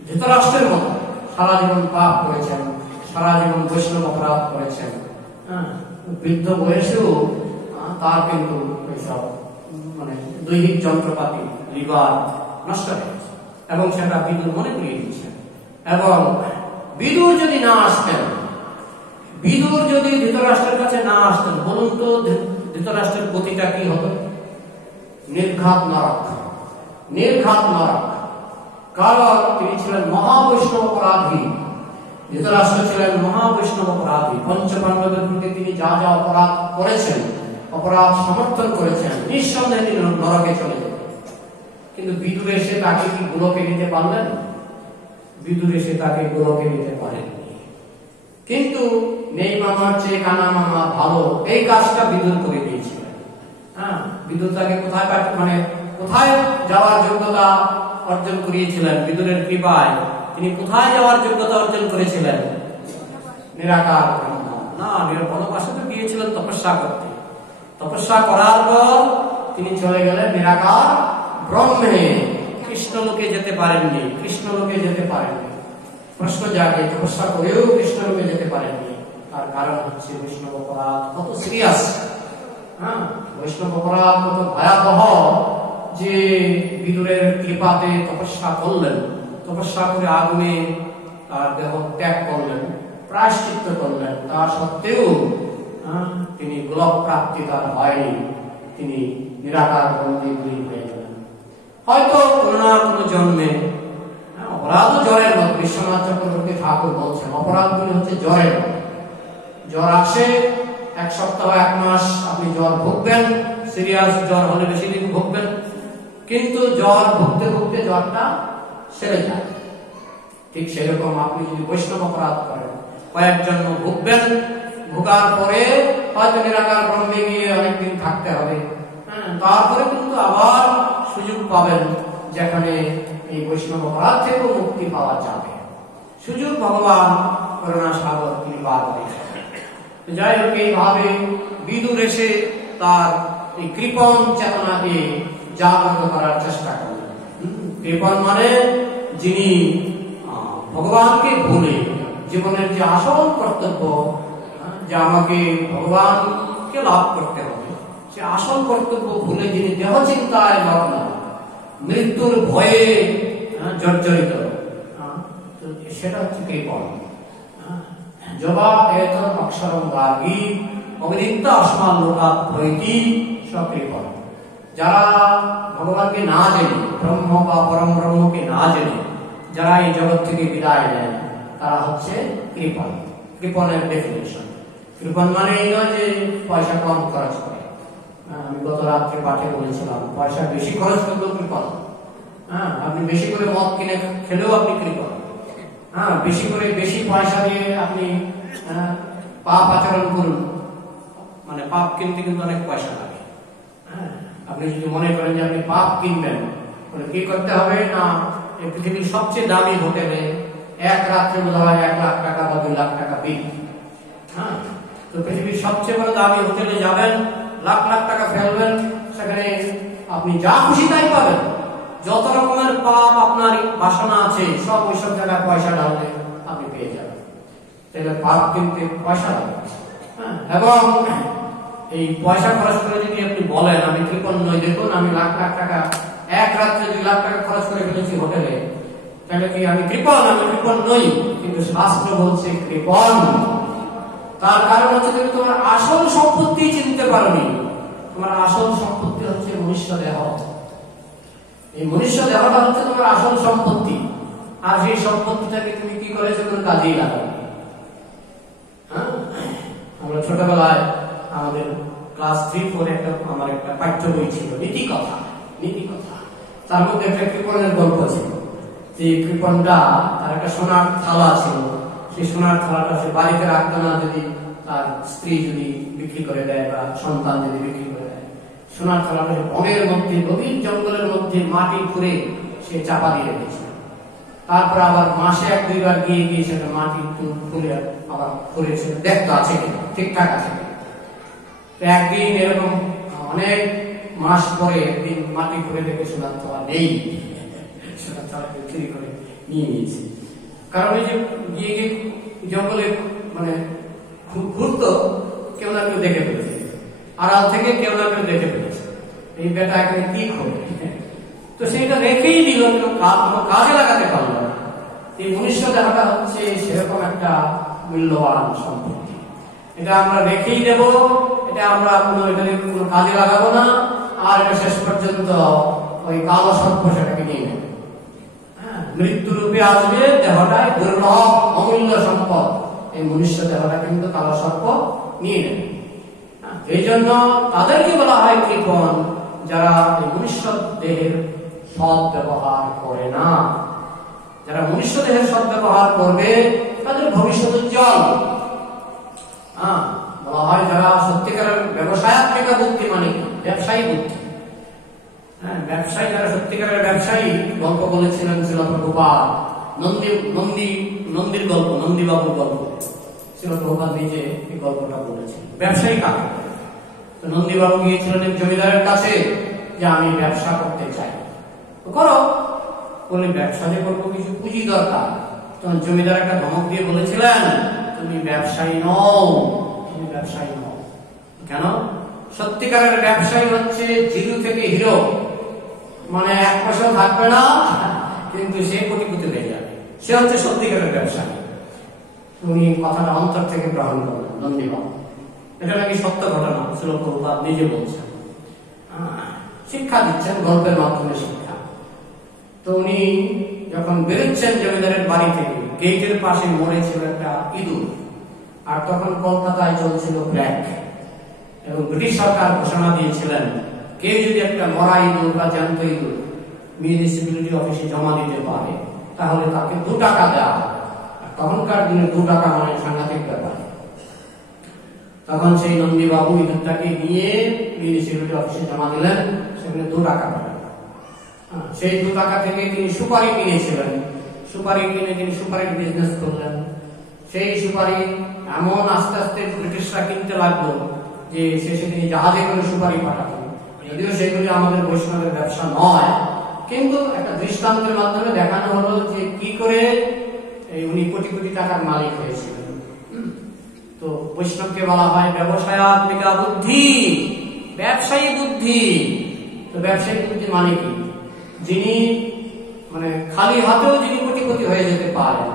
ধৃতরাষ্ট্রের মতো সারা জীবন পাপ করেছেন, সারা জীবন বৈষ্ণব অপরাধ করেছেন, বৃদ্ধ বয়সেও তার কিন্তু এইসব মানে দৈহিক যন্ত্রপাতি, লিভার নষ্ট হয়ে গেছে, এবং সেটা বিদুর মনে করিয়ে দিচ্ছেন। এবং বিদুর যদি না আসতেন, বিদুর যদি ধৃতরাষ্ট্রের কাছে না আসতেন, বলুন তো ধৃতরাষ্ট্রের গতিটা কি হতো? নির্ঘাত নরক, নির্ঘাত নরক। কারণ তিনি ছিলেন মহাবৈষ্ণব অপরাধী। ধৃতরাষ্ট্র ছিলেন মহাবৈষ্ণব অপরাধী। পঞ্চপাণ্ডবের প্রতি তিনি যা যা অপরাধ করেছেন, অপরাধ সমর্থন করেছেন, নিঃসন্দেহে তিনি নরকে চলে যেতেন। কিন্তু বিদুর এসে তাকে কি গোলকে নিতে পারলেন? বিদুর এসে তাকে গোলকে নিতে পারেননি। কিন্তু নেই মামার চেয়ে কানা মামা ভালো, এই কাজটা বিদুর করে দিয়েছিলেন। হ্যাঁ, বিদুর তাকে কোথায় কোথায় যাওয়ার যোগ্যতা অর্জন করিয়েছিলেন? বিদুরের কৃপায় তিনি কোথায় যাওয়ার যোগ্যতা অর্জন করেছিলেন? নিরাকার ব্রহ্ম। না, বনবাসে তো গিয়েছিলেন তপস্যা করতে। তপস্যা করার পর তিনি চলে গেলেন নিরাকার ব্রহ্মে। কৃষ্ণলোকে যেতে পারেননি, কৃষ্ণলোকে যেতে পারেননি। প্রশ্ন জাগে, তপস্যা করেও কৃষ্ণলোকে যেতে পারেননি। তার কারণ হচ্ছে বৈষ্ণব অপরাধ কত সিরিয়াস। হ্যাঁ, বৈষ্ণব অপরাধ কত ভয়াবহ যে বিদুরের কৃপাতে তপস্যা করলেন, তপস্যা করে আগুনে তার দেহ ত্যাগ করলেন, প্রায়শ্চিত্ত করলেন। তা সত্ত্বেও তিনি গোলক প্রাপ্তি তার হয়নি। তিনি নিরাকার ব্রহ্মে বিলীন হয়ে গেলেন। হয়তো কোনো না কোনো জন্মে অপরাধও জ্বরের মত। বিশ্বনাথ চক্রবর্তী ঠাকুর বলছেন অপরাধগুলি হচ্ছে জ্বরের মত। জ্বর আসে, এক সপ্তাহ এক মাস আপনি জ্বর ভুগবেন, সিরিয়াস জ্বর হলে বেশি দিন ভুগবেন, কিন্তু জ্বর ভুগতে ভুগতে জ্বরটা সেরে যায়। ঠিক সেরকম আপনি যদি বৈষ্ণব অপরাধ করেন, কয়েক জন্ম ভুগবেন, ভোগার পরে হয়তো নিরাকার ব্রহ্মে গিয়ে অনেকদিন থাকতে হবে। তারপরে কিন্তু আবার সুযোগ পাবেন যেখানে এই বৈষ্ণব অপরাধ থেকেও মুক্তি পাওয়া যাবে। সুযোগ ভগবান করুণা সাগর তিনি বার করেছেন। যাই হোক, এইভাবে বিদুর এসে তার এই কৃপণ চেতনাকে জাগ্রত করার চেষ্টা করলেন। কৃপণ মানে যিনি ভগবানকে ভুলে জীবনের যে আসল কর্তব্য, যে আমাকে ভগবানকে লাভ করতে হবে, সে আসল কর্তব্য ভুলে যিনি দেহ চিন্তায় মগ্ন, মৃত্যুর ভয়ে জর্জরিত, সেটা হচ্ছে কৃপণ। জবা এত অক্ষরম গার্গী অবিদিত্য আসমান লোকাৎ প্রীতি সকৃপণ। যারা ভগবানকে না জেনে, ব্রহ্ম বা পরম ব্রহ্মকে না জেনে যারা এই জগৎ থেকে বিদায় নেন, তারা হচ্ছে কৃপণ। কৃপণের ডেফিনেশন, কৃপণ মানে এই নয় যে পয়সা কম খরচ করে। আমি গত রাত্রে পাঠে বলেছিলাম পয়সা বেশি খরচ করলেও কৃপণ। হ্যাঁ, আপনি বেশি করে মদ কিনে খেলেও আপনি কৃপণ। হ্যাঁ, বেশি করে বেশি পয়সা দিয়ে আপনি পাপ আচরণ করুন, মানে পাপ কিনতে কিন্তু অনেক পয়সা লাগে। হ্যাঁ, আপনি যদি মনে করেন যে আপনি পাপ কিনবেন, কি করতে হবে না, এই পৃথিবীর সবচেয়ে দামি হোটেলে এক রাত্রে বোধ হয় 1 লাখ টাকা বা 2 লাখ টাকা বিল। হ্যাঁ, তো পৃথিবীর সবচেয়ে বড় দামি হোটেলে যাবেন, লাখ লাখ টাকা ফেলবেন, সেখানে আপনি যা খুশি তাই পাবেন। যত রকমের পাপ আপনার বাসনা আছে সব ওইসব জায়গায় পয়সা ঢাললে আপনি পেয়ে যাবেন। তাহলে পাপ কিনতে পয়সা লাগে। হ্যাঁ, এবং এই পয়সা খরচ করে যদি আপনি বলেন আমি কৃপণ নই, দেখুন আমি লাখ লাখ টাকা এক রাত্রে 2 লাখ টাকা খরচ করে ফেলেছি হোটেলে, তাহলে কি আমি কৃপণ? আমি কৃপণ নই। কিন্তু শাস্ত্র বলছে কৃপণ। তার কারণ হচ্ছে তুমি তোমার আসল সম্পত্তি চিনতে পারোনি। তোমার আসল সম্পত্তি হচ্ছে মনুষ্য দেহ। এই মনুষ্য দেহটা হচ্ছে তোমার আসল সম্পত্তি। আর সেই সম্পত্তিটাকে তুমি কি করেছো? কোনো কাজেই লাগাবে। হ্যাঁ, আমরা ছোটবেলায় আমাদের ক্লাস 3-4 আমার একটা পাঠ্য বই ছিল নীতি কথা। নীতি কথা, তার মধ্যে একটা কৃপণের গল্প ছিল। যে কৃপণটা, তার একটা সোনার থালা ছিল, সেই সোনার থালাটা সে বাড়িতে রাখতো না, যদি তার স্ত্রী যদি বিক্রি করে দেয় বা সন্তান যদি বিক্রি করে দেয়। সোনার থালাটা বনের মধ্যে, গভীর জঙ্গলের মধ্যে মাটি খুঁড়ে সে চাপা দিয়ে রেখেছিল। তারপর আবার মাসে 1-2 বার গিয়ে গিয়ে সেটা মাটি খুলে আবার করেছিল, দেখতো আছে কিনা, ঠিকঠাক আছে কিনা। একদিন এরকম অনেক মাস পরে একদিন মাটি খুঁড়ে দেখে সোনার থালা নেই, সোনার থালা চুরি করে নিয়ে নিয়েছে। কারণ এই যে গিয়ে গিয়ে জঙ্গলে মানে ঘুরতো, কেউ না কেউ দেখে ফেলেছে, আড়াল থেকে কেউ না কেউ দেখে ফেলেছে এই বেটা এখানে কি খোঁজে। তো সেইটা রেখেই দিল, কোনো কাজে লাগাতে পারলো না। এই মনুষ্য দেহটা হচ্ছে সেরকম একটা মূল্যবান সম্পত্তি। এটা আমরা রেখেই দেব, এটা আমরা কোনো কাজে লাগাবো না। আর এটা শেষ পর্যন্ত ওই কালো সর্প সেটাকে নিয়ে নেবে। মৃত্যু রূপে আসবে, দেহটাই দুর্লভ অমূল্য সম্পদ, এই মনুষ্য দেহটা কিন্তু কালো সর্প নিয়ে নেবে। এই জন্য তাদেরকে বলা হয় কৃপণ, যারা এই মনুষ্য দেহের সৎ ব্যবহার করে না। যারা মনুষ্য দেহের সৎ ব্যবহার করবে তাদের ভবিষ্যৎ উজ্জ্বল। বলা হয় যারা সত্যিকারের ব্যবসায়াত্মিক বুদ্ধি, মানে ব্যবসায়ী বুদ্ধি, ব্যবসায়ী, যারা সত্যিকারের ব্যবসায়ী, গল্প বলেছিলেন ছিল প্রভুপাদ, নন্দীর গল্প, নন্দীবাবুর গল্প ছিল প্রভুপাদ নিজে এই গল্পটা বলেছিলেন। ব্যবসায়ী কাকে? তো নন্দীবাবু গিয়েছিলেন এক জমিদারের কাছে যে আমি ব্যবসা করতে চাই। করো বলে, ব্যবসা যে করবো কিছু পুঁজি দরকার। তখন জমিদার একটা ধমক দিয়ে বলেছিলেন, তুমি ব্যবসায়ী নও, তুমি ব্যবসায়ী নও। কেন? সত্যিকারের ব্যবসায়ী হচ্ছে জিরো থেকে হিরো, মানে এক পয়সাও থাকবে না কিন্তু সে কোটিপতি হয়ে যাবে, সে হচ্ছে সত্যিকারের ব্যবসায়ী। উনি কথাটা অন্তর থেকে গ্রহণ করলেন নন্দীবাবু। এটা নাকি সত্য ঘটনা, ছিল প্রভুপাদ নিজে বলছেন, শিক্ষা দিচ্ছেন গল্পের মাধ্যমে শিক্ষা। তো উনি যখন বেরোচ্ছেন জমিদারের বাড়ি থেকে, গেটের পাশে মরেছিল একটা ইঁদুর। আর তখন কলকাতায় চলছিল ব্ল্যাক, এবং ব্রিটিশ সরকার ঘোষণা দিয়েছিলেন কেউ যদি একটা মরা ইঁদুর বা জ্যান্ত ইঁদুর মিউনিসিপ্যালিটি অফিসে জমা দিতে পারে তাহলে তাকে 2 টাকা দেওয়া হবে। তখনকার দিনে 2 টাকা মানে সাংঘাতিক ব্যাপার। তখন সেই নন্দীবাবু ইঁদুরটাকে নিয়ে মিউনিসিপ্যালিটি অফিসে জমা দিলেন, সেখানে 2 টাকা পেলেন। সেই 2 টাকা থেকে তিনি সুপারি কিনেছিলেন, সুপারি কিনে তিনি সুপারির বিজনেস করলেন। সেই সুপারি এমন আস্তে আস্তে ব্রিটিশরা কিনতে লাগলো যে শেষে তিনি জাহাজে করে সুপারি পাঠাতেন। যদিও সেগুলি আমাদের বৈষ্ণবের ব্যবসা নয়, কিন্তু একটা দৃষ্টান্তের মাধ্যমে দেখানো হলো যে কি করে উনি কোটি কোটি টাকার মালিক হয়েছিলেন। তো বৈষ্ণবকে বলা হয় ব্যবসায়াত্মিকা বুদ্ধি, ব্যবসায়ী বুদ্ধি। তো ব্যবসায়ী বুদ্ধি মানে কি? যিনি মানে খালি হাতেও যিনি কোটিপতি হয়ে যেতে পারেন,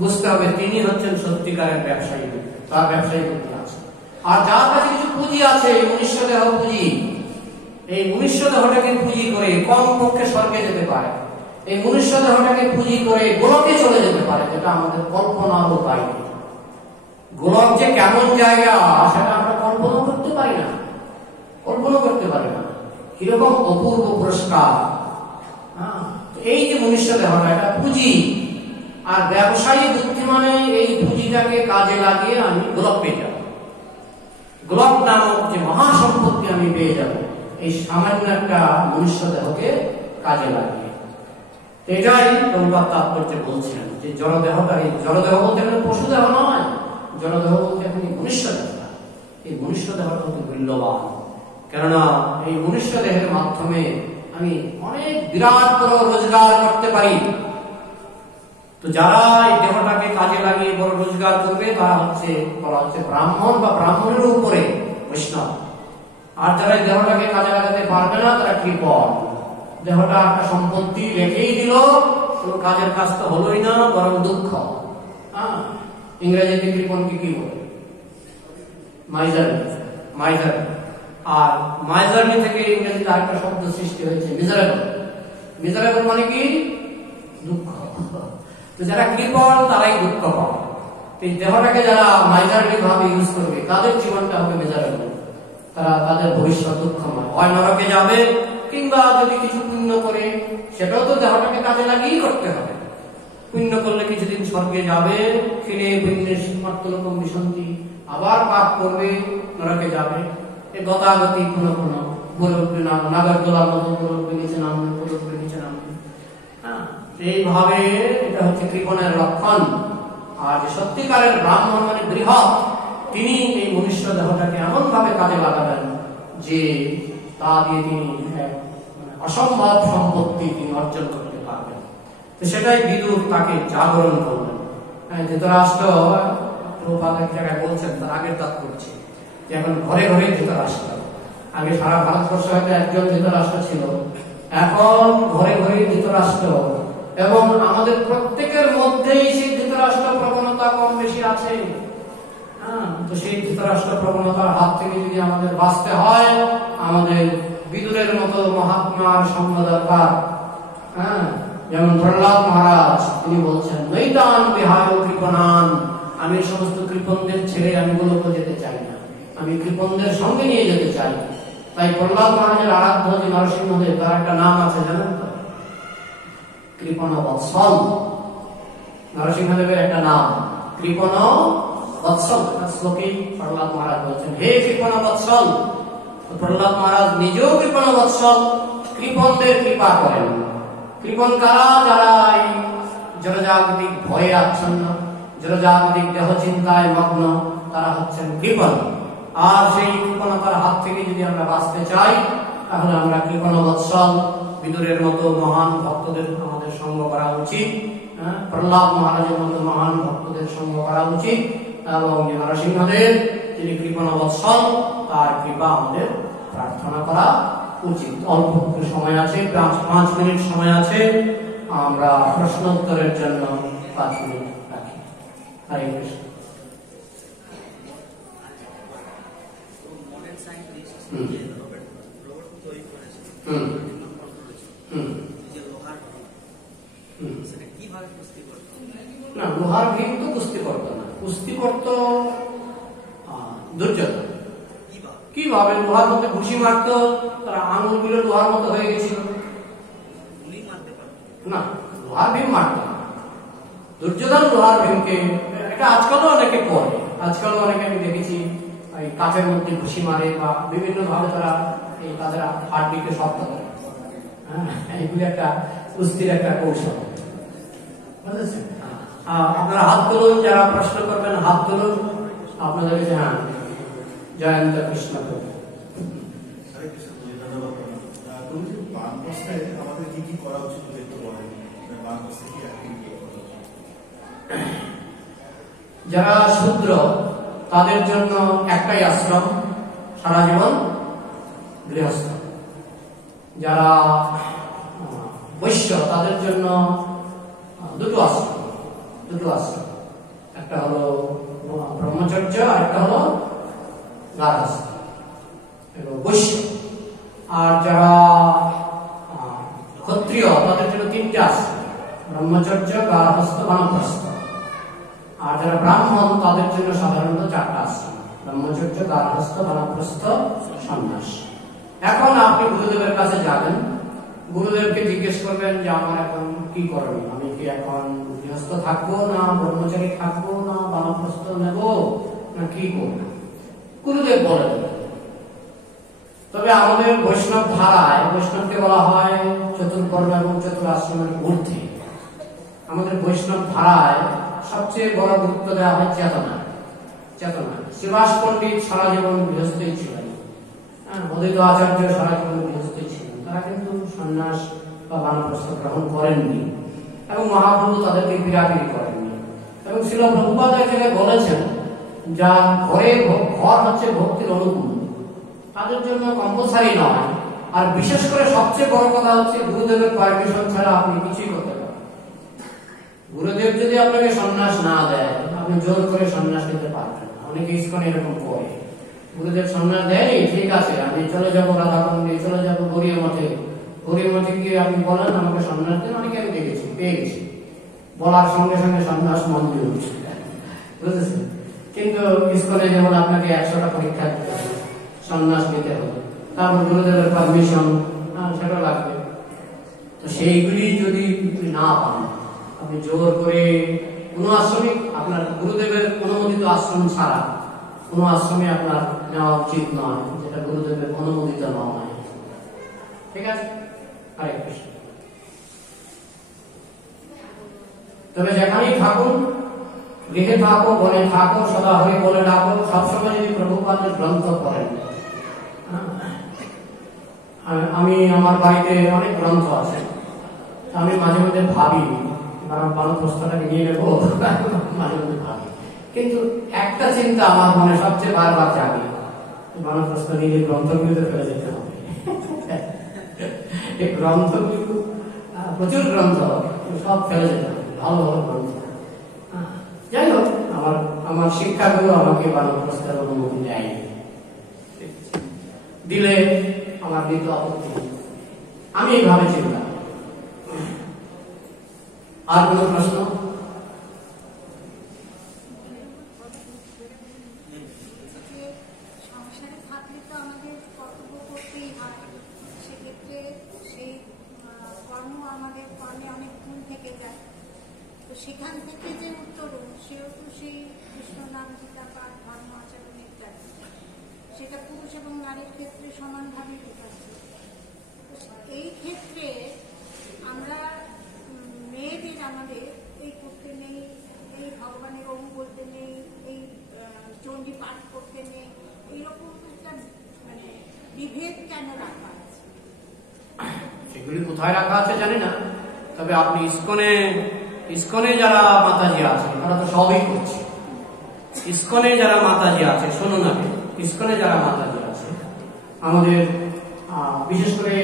বুঝতে হবে তিনি হচ্ছেন সত্যিকারের ব্যবসায়ী, তার ব্যবসায়ী বুদ্ধি আছে। আর যার কাছে কিছু পুঁজি আছে, মনুষ্য দেহ পুঁজি, এই মনুষ্য দেহটাকে পুঁজি করে কম পক্ষে স্বর্গে যেতে পারে, এই মনুষ্য দেহটাকে পুঁজি করে গোলকে চলে যেতে পারে, যেটা আমাদের কল্পনারও বাইরে। গোলক যে কেমন জায়গা সেটা আমরা কল্পনা করতে পারি না, কল্পনা করতে পারি না, কিরকম অপূর্ব পুরস্কার। এই যে মনুষ্য দেহটা, এটা পুঁজি। আর ব্যবসায়ী বুদ্ধি মানে এই পুঁজিটাকে কাজে লাগিয়ে আমি গোলক পেয়ে যাব, গোলক নামক যে মহাসম্পত্তি আমি পেয়ে যাব, এই সামান্য একটা মনুষ্য দেহকে কাজে লাগিয়ে। এটাই প্রভুপাদ তাৎপর্য বলছিলেন যে জড়দেহটা, এই জড়দেহ বলতে এখানে পশু দেহ নয়, জড়দেহ বলতে এখানে মনুষ্য দেহটা, এই মনুষ্য দেহটা হচ্ছে মূল্যবান। কেননা এই মনুষ্য দেহের মাধ্যমে আমি অনেক বিরাট বড় রোজগার করতে পারি। তো যারা এই দেহটাকে কাজে লাগিয়ে বড় রোজগার করবে তারা হচ্ছে বলা হচ্ছে ব্রাহ্মণ বা ব্রাহ্মণের উপরে বৈষ্ণব। আর যারা এই দেহটাকে কাজে লাগাতে পারবে না তারা কৃপণ। দেহটা একটা সম্পত্তি রেখেই দিল, কোনো কাজের কাজ তো হলোই না, বরং দুঃখ। ইংরেজিতে কৃপণকে কি বলে? মাইজারলি, মাইজারলি। আর মাইজারলি থেকে ইংরেজিতে আরেকটা শব্দ সৃষ্টি হয়েছে মিজারেবল। মিজারেবল মানে কি? দুঃখ। তো যারা কৃপণ তারাই দুঃখ পাবে। এই দেহটাকে যারা মাইজারলি ভাবে ইউজ করবে তাদের জীবনটা হবে মেজারেবল, তারা তাদের ভবিষ্যৎ দুঃখময়, হয় নরকে যাবে, কিংবা যদি কিছু পুণ্য করে সেটাও তো দেহটাকে কাজে লাগিয়েই করতে হবে। পুণ্য করলে কিছুদিন স্বর্গে যাবে, ফিরে পুণ্যের মর্তলোকম বিসন্তি, আবার পাপ করবে, নরকে যাবে। এই গতাগতি পুনঃ পুনঃ বলে উঠবে না, নাগরদোলার মতো বলে উঠবে নিচে নামবে, বলে উঠবে নিচে নামবে। এইভাবে এটা হচ্ছে কৃপণের লক্ষণ। আর যে সত্যিকারের ব্রাহ্মণ মানে বৃহৎ, তিনি এই মনুষ্য দেহটাকে এমন ভাবে কাজে লাগাবেন যে তা দিয়ে তিনি অসম্ভব সম্পত্তি তিনি অর্জন করতে পারবেন। তো সেটাই বিদুর তাকে জাগরণ করলেন। ধৃতরাষ্ট্র প্রভুপাদ এক জায়গায় বলছেন, তার আগের তাৎপর্য যে এখন ঘরে ঘরে ধৃতরাষ্ট্র। আগে সারা ভারতবর্ষে হয়তো একজন ধৃতরাষ্ট্র ছিল, এখন ঘরে ঘরে ধৃতরাষ্ট্র, এবং আমাদের প্রত্যেকের মধ্যেই সেই ধৃতরাষ্ট্র প্রবণতা কম বেশি আছে। তো সেই ধৃতরাষ্ট্র প্রবণতার হাত থেকে যদি আমাদের বাঁচতে হয়, আমাদের বিদুরের মতো মহাত্মার সঙ্গ দরকার। হ্যাঁ, যেমন প্রহ্লাদ মহারাজ তিনি বলছেন নৈতান বিহার কৃপণান, আমি সমস্ত কৃপণদের ছেড়ে আমি গোলকে যেতে চাই না, আমি কৃপণদের সঙ্গে নিয়ে যেতে চাই। তাই প্রহ্লাদ মহারাজের আরাধ্য যে নরসিংহদেব, তার একটা নাম আছে জানেন তো, কৃপণ বৎসল। নরসিংহদেবের একটা নাম কৃপণ বৎসল। শ্লোকে প্রহ্লাদ মহারাজ বলছেন হে কৃপণ বৎসল। প্রহ্লাদ মহারাজ নিজেও কৃপণ বৎসল, কৃপণদের কৃপা করেন। কৃপণ কারা? যারা এই জড়জাগতিক ভয়ে আচ্ছন্ন, জড়জাগতিক দেহ চিন্তায় মগ্ন, তারা হচ্ছেন কৃপণ। আর সেই কৃপণতার হাত থেকে যদি আমরা বাঁচতে চাই, তাহলে আমরা কৃপণ বৎসল বিদুরের মতো মহান ভক্তদের আমাদের সঙ্গ করা উচিত। প্রহ্লাদ মহারাজের মতো মহান ভক্তদের সঙ্গ করা উচিত। এবং নরসিংহদেব যিনি কৃপণ বৎসল, তার কৃপা আমাদের প্রার্থনা করা উচিত। অল্প সময় আছে, 5 মিনিট সময় আছে, আমরা প্রশ্ন উত্তরের জন্য 5 মিনিট রাখি। হরে কৃষ্ণ। না, লোহার ভীম তো কুস্তি করতো না, কুস্তি করতো দুর্যোধন। কিভাবে? লোহার মধ্যে ঘুষি মারতো, তার আঙুলগুলো লোহার মতো হয়ে গেছিল। না, লোহার ভীম মারতো না, দুর্যোধন লোহার ভীমকে। এটা আজকালও অনেকে করে, আজকালও অনেকে আমি দেখেছি এই কাঠের মধ্যে ঘুষি মারে বা বিভিন্ন ভাবে তারা এই তাদের হাড্ডিকে শক্ত করে। হ্যাঁ, এইগুলি একটা কুস্তির একটা কৌশল, বুঝেছেন? আপনারা হাত তুলুন, যারা প্রশ্ন করবেন হাত তুলুন। আপনাদের কাছে হ্যাঁ, জয়ন্ত কৃষ্ণ প্রভু। যারা শূদ্র তাদের জন্য একটাই আশ্রম, সারা জীবন গৃহস্থ। যারা বৈশ্য তাদের জন্য দুটো আশ্রম, একটা হলো ব্রহ্মচর্য আর একটা হলো গার্হস্থ্য, বৈশ্য। আর যারা ক্ষত্রিয় তাদের জন্য 3টে আশ্রম, ব্রহ্মচর্য, গার্হস্থ্য, বানপ্রস্থ। আর যারা ব্রাহ্মণ তাদের জন্য সাধারণত 4টা আশ্রম, ব্রহ্মচর্য, গার্হস্থ্য, বানপ্রস্থ, সন্ন্যাস। এখন আপনি গুরুদেবের কাছে যাবেন, গুরুদেবকে জিজ্ঞেস করবেন যে আমার এখন কি করণীয়, আমি কি এখন গৃহস্থ থাকবো, না ব্রহ্মচারী থাকবো, না বানপ্রস্থ নেব, না কি করবো? গুরুদেব বলে দেবেন। তবে আমাদের বৈষ্ণব ধারায়, বৈষ্ণবকে বলা হয় চতুর্বর্ণ এবং চতুরাশ্রমের ঊর্ধ্বে। আমাদের বৈষ্ণব ধারায় সবচেয়ে বড় গুরুত্ব দেওয়া হয় চেতনা। শ্রীবাস পণ্ডিত সারা জীবন গৃহস্থই ছিলেন, অদ্বৈত আচার্য সারা জীবন গৃহস্থই ছিলেন। তারা কিন্তু সন্ন্যাস বা বানপ্রস্থ গ্রহণ করেননি, এবং মহাপ্রভু তাদেরকে পীড়াপিড়ি করেননি। এবং শ্রীল প্রভুপাদ এক জায়গায় বলেছেন, যার ঘর হচ্ছে ভক্তির অনুকূল, তাদের জন্য কম্পালসারি নয়। আর বিশেষ করে সবচেয়ে বড় কথা হচ্ছে গুরুদেবের পারমিশন ছাড়া আপনি কিছুই করতে পারেন। গুরুদেব যদি আপনাকে সন্ন্যাস না দেয়, আপনি জোর করে সন্ন্যাস নিতে পারবেন না। অনেকে ইস্কন এরকম করে, গুরুদেব সন্ন্যাস দেয়নি, ঠিক আছে আমি চলে যাবো রাধাকুণ্ডে, চলে যাবো গৌরীয় মঠে, গৌরীয় মঠে গিয়ে আপনি বলেন আমাকে সন্ন্যাস দেন। অনেকে আমি দেখেছি, পেয়ে গেছি, বলার সঙ্গে সঙ্গে সন্ন্যাস মন্দির উঠছে, বুঝেছেন? কিন্তু ইস্কনে যেমন আপনাকে 100টা পরীক্ষা দিতে হবে, সন্ন্যাস নিতে হবে, তারপর গুরুদেবের পারমিশন সেটা লাগবে। তো সেইগুলি যদি না পান, আপনি জোর করে কোনো আশ্রমে, আপনার গুরুদেবের অনুমোদিত আশ্রম ছাড়া কোনো আশ্রমে আপনার নেওয়া উচিত নয়, যেটা গুরুদেবের অনুমোদিত নয়। ঠিক আছে? হরে কৃষ্ণ। তবে যেখানেই থাকুন, গৃহে থাকো, বনে থাকো, সদা হয়ে বলে ডাকো, সবসময় যদি প্রভুপাদের গ্রন্থ পড়েন। আমি আমার বাড়িতে অনেক গ্রন্থ আছে, আমি মাঝে মাঝে ভাবি কারণ বানপ্রস্থটাকে নিয়ে নেবো, মাঝে মাঝে ভাবি। কিন্তু একটা চিন্তা আমার মনে সবচেয়ে বারবার জাগে, বানপ্রস্থ নিয়ে গ্রন্থগুলিতে ফেলে যেতে হবে। এই গ্রন্থগুলি প্রচুর গ্রন্থ, সব ফেলে যেতে হবে, ভালো ভালো গ্রন্থ। যাই হোক, আমার শিক্ষাগুলো আমাকে বানপ্রস্থের অনুমতি দেয়, দিলে আমার কিন্তু আপত্তি নেই। আমি এইভাবে চিন্তা। আর কোনো প্রশ্ন? সংসারে থাকলে তো আমাদের কর্তব্য করতেই হয়, সেক্ষেত্রে সেই কর্ম আমাদের কর্মে অনেক গুণ থেকে যায়। তো সেখান থেকে যে উত্তরণ, সেহেতু সেই কৃষ্ণ নাম, গীতা পাঠ, ধর্ম আচরণ ইত্যাদি, সেটা পুরুষ এবং নারীর ক্ষেত্রে সমানভাবে আছে। এই ক্ষেত্রে আমরা মেয়েদের আমাদের এই করতে নেই, এই ভগবানের ওম বলতে নেই, এই চণ্ডী পাঠ করতে নেই, এইরকম একটা মানে বিভেদ কেন রাখা আছে? সেগুলি কোথায় রাখা আছে জানি না, তবে আপনি ইস্কনে যারা মাতাজি আছে তারা তো সবই করছে। ইস্কনে যারা মাতাজি আছে, শুনুন আগে, ইস্কনে যারা মাতাজি আছে আমাদের বিশেষ করে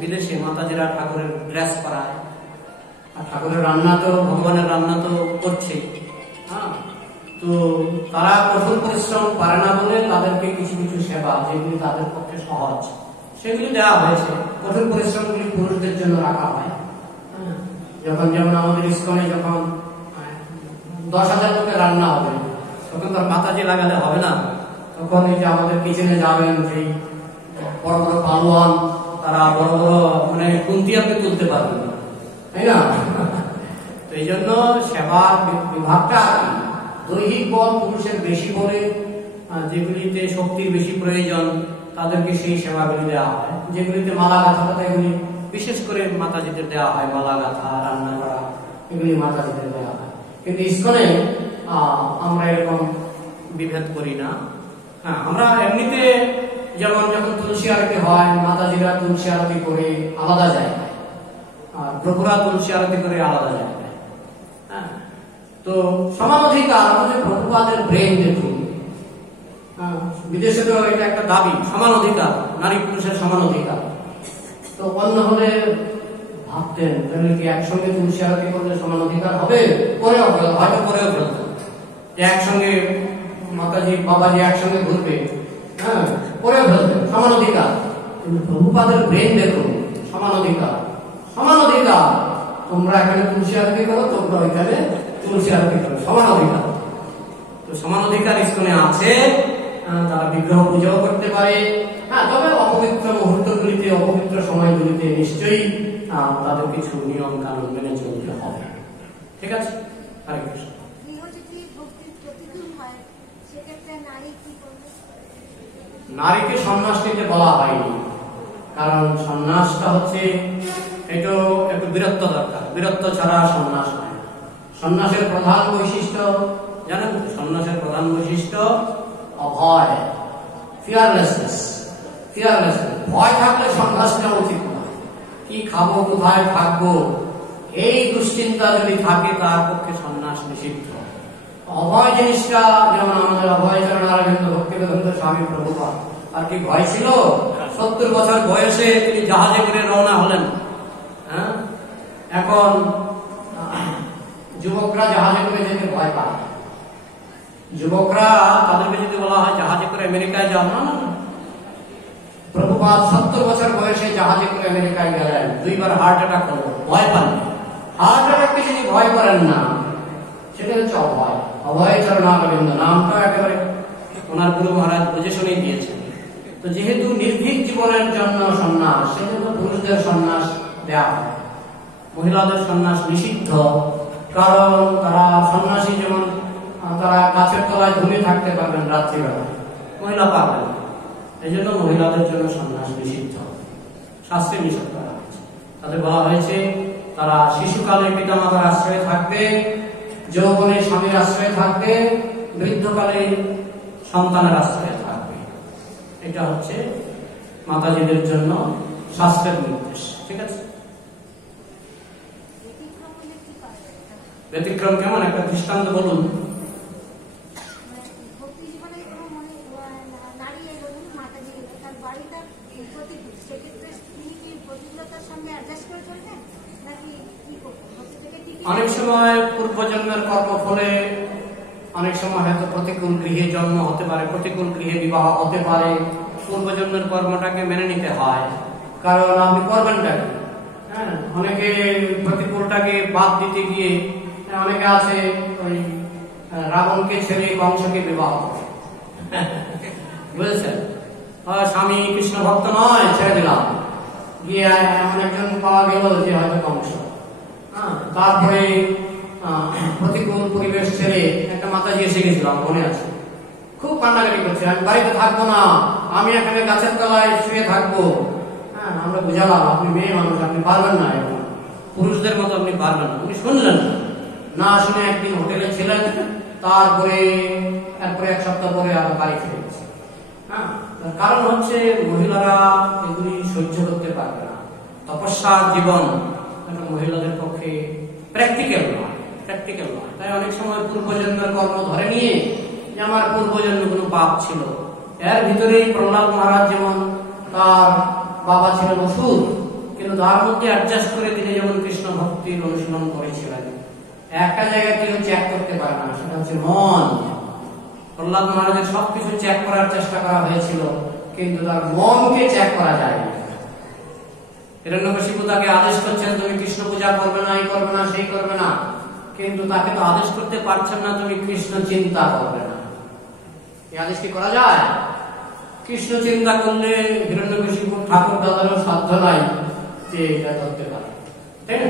বিদেশে মাতাজিরা ঠাকুরের ড্রেস পরায়, আর ঠাকুরের রান্না তো, ভগবানের রান্না তো করছে। হ্যাঁ, তো তারা কঠোর পরিশ্রম পারে না বলে তাদেরকে কিছু কিছু সেবা যেগুলি তাদের পক্ষে সহজ সেগুলি দেওয়া হয়েছে। কঠোর পরিশ্রমগুলি পুরুষদের জন্য রাখা হয়। যখন যেমন আমাদের ইস্কনে যখন 10,000 লোকের রান্না হবে, তখন তার মাতাজি লাগালে হবে না। তখন এই যে আমাদের কিচেনে যাবেন যেই বড় বড় পালোয়ান, তারা বড় বড় মানে কুন্তি আপনি তুলতে পারবেন না, তাই না? তো এই জন্য সেবার বিভাগটা দৈহিক বল পুরুষের বেশি বলে, যেগুলিতে শক্তির বেশি প্রয়োজন তাদেরকে সেই সেবাগুলি দেওয়া হয়। যেগুলিতে মালা গাঁথা, এগুলি বিশেষ করে মাতাজিদের দেওয়া হয়। মালা গাঁথা, রান্না করা, এগুলি মাতাজিদের দেওয়া হয়। কিন্তু ইস্কনে আমরা এরকম বিভেদ করি না। হ্যাঁ, আমরা এমনিতে যেমন যখন তুলসী আরতি হয়, মাতাজিরা তুলসী আরতি করে আলাদা জায়গায়, আর প্রভুরা তুলসী আরতি করে আলাদা জায়গায়। হ্যাঁ, তো সমান অধিকার আমাদের প্রভুপাদের ব্রেন দেখুন। বিদেশে তো এটা একটা দাবি, সমান অধিকার, নারী পুরুষের সমান অধিকার। তো অন্য হলে ভাবতেন তাহলে কি একসঙ্গে তুলসী আরতি করলে সমান অধিকার হবে? হয়তো করেও ফেলতেন যে একসঙ্গে মাতাজি বাবাজি একসঙ্গে ঘুরবে, হ্যাঁ, করেও ফেলতেন সমান অধিকার। কিন্তু প্রভুপাদের ব্রেন দেখুন, সমান অধিকার, সমান অধিকার। তোমরা এখানে তুলসী আরতি করো, তোমরা ওইখানে তুলসী আরতি করো, সমান অধিকার। তো সমান অধিকার ইস্কনে আছে। তারা বিগ্রহ পূজাও করতে পারে। হ্যাঁ, তবে অপবিত্র মুহূর্তগুলিতে, অপবিত্র সময়গুলিতে নিশ্চয়ই তাদের কিছু নিয়ম কানুন মেনে চলতে হবে। ঠিক আছে? হরে কৃষ্ণ। নারীকে সন্ন্যাস নিতে বলা হয়নি, কারণ সন্ন্যাসটা হচ্ছে এটা একটু বীরত্ব দরকার। বীরত্ব ছাড়া সন্ন্যাস হয়। সন্ন্যাসের প্রধান বৈশিষ্ট্য জানেন? সন্ন্যাসের প্রধান বৈশিষ্ট্য অভয়, ফিয়ারলেসনেস। ভয় থাকলে সন্ন্যাস নেওয়া উচিত না। কি খাবো, কোথায় থাকবো, এই দুশ্চিন্তা যদি থাকে তার পক্ষে সন্ন্যাস নিষিদ্ধ। অভয় জিনিসটা, যেমন আমাদের অভয় চরণ অরবিন্দ ভক্তিবেদান্ত স্বামী প্রভুপাদ, আর কি ভয় ছিল? 70 বছর বয়সে তিনি জাহাজে করে রওনা হলেন। হ্যাঁ, এখন যুবকরা জাহাজে করে যেতে ভয় পায়। যুবকরা, তাদেরকে যদি বলা হয় জাহাজে করে আমেরিকায় যাও, না, প্রভুপাদ 70 বছর বয়সে জাহাজে করে আমেরিকায় গেলেন, 2 বার হার্ট অ্যাটাক হলো, ভয় পান। হার্ট অ্যাটাককে যিনি ভয় করেন না, সেটা হচ্ছে অভয়। অভয় চরণ অরবিন্দ নামটা একেবারে ওনার গুরু মহারাজ বুঝে শুনে দিয়েছেন। তো যেহেতু নির্ভীক জীবনের জন্য সন্ন্যাস, সেজন্য পুরুষদের সন্ন্যাস দেওয়া হয়, মহিলাদের সন্ন্যাস নিষিদ্ধ। কারণ তারা সন্ন্যাসী, যেমন তারা গাছের তলায় ঘুমিয়ে থাকতে পারবেন রাত্রিবেলা, মহিলা পারবেন না। এই জন্য মহিলাদের জন্য সন্ন্যাস নিষিদ্ধ, শাস্ত্রে নিষেধ করা হয়েছে। তাদের বলা হয়েছে তারা শিশুকালে পিতামাতার আশ্রয়ে থাকবে, যৌবনে স্বামীর আশ্রয়ে থাকবে, বৃদ্ধকালে সন্তানের আশ্রয়ে থাকবে। এটা হচ্ছে মাতাজিদের জন্য শাস্ত্রের নির্দেশ। ঠিক আছে? ব্যতিক্রম কেমন? একটা দৃষ্টান্ত বলুন। অনেক সময় পূর্বজন্মের কর্ম ফলে, অনেক সময় হয়তো প্রতিকূল গৃহে জন্ম হতে পারে, প্রতিকূল গৃহে বিবাহ হতে পারে। পূর্বজন্মের কর্মটাকে মেনে নিতে হয়, কারণ আপনি করবেনটা কি? হ্যাঁ, অনেকে প্রতিকূলটাকে বাদ দিতে গিয়ে অনেকে আছে ওই রাবণকে ছেড়ে কংসকে বিবাহ বুঝেছেন, স্বামী কৃষ্ণ ভক্ত নয়, ছেড়ে দিলাম, গিয়ে এমন একজন পাওয়া গেল যে হয়তো কংস। তারপরে প্রতিকূল পরিবেশ ছেড়ে একটা মাতাজি এসে গেছিলাম, মনে আছে, খুব কান্নাকাটি করছে, আমি বাড়িতে থাকবো না, আমি এখানে গাছের তলায় শুয়ে থাকবো। হ্যাঁ, আমরা বুঝালাম আপনি মেয়ে মানুষ, আপনি পারবেন না, এখন পুরুষদের মতো আপনি পারবেন না। উনি শুনলেন না, শুনে একদিন হোটেলে ছিলেন, তারপরে এক সপ্তাহ পরে আবার বাড়ি ফিরে গেছে। হ্যাঁ, কারণ হচ্ছে মহিলারা এগুলি সহ্য করতে পারবে না। তপস্যার জীবন মহিলাদের পক্ষে প্র্যাকটিক্যাল নয়। তাই অনেক সময় পূর্বজন্মের কর্ম ধরে নিয়ে যে আমার পূর্বজন্মে কোনো পাপ ছিল, এর ভিতরেই প্রহ্লাদ মহারাজ যেমন তার বাবা ছিলেন অসুর, কিন্তু তার মধ্যে অ্যাডজাস্ট করে তিনি যেমন কৃষ্ণ ভক্তির অনুশীলন করেছিলেন, একটা জায়গায় কেউ চেক করতে পারে না, সেটা হচ্ছে মন। প্রহ্লাদ মহারাজের সবকিছু চেক করার চেষ্টা করা হয়েছিল, কিন্তু তার মনকে চেক করা যায়নি। হিরণ্যকশিপু তাকে আদেশ করছেন তুমি কৃষ্ণ পূজা করবে না, এই করবে না, সেই করবে না, কিন্তু তাকে তো আদেশ করতে পারছেন না তুমি কৃষ্ণ চিন্তা করবে না। এই আদেশ কি করা যায়? কৃষ্ণ চিন্তা করলে হিরণ্যকশিপুর ঠাকুর দাদারও সাধ্য নাই যে এটা করতে পারে, তাই না?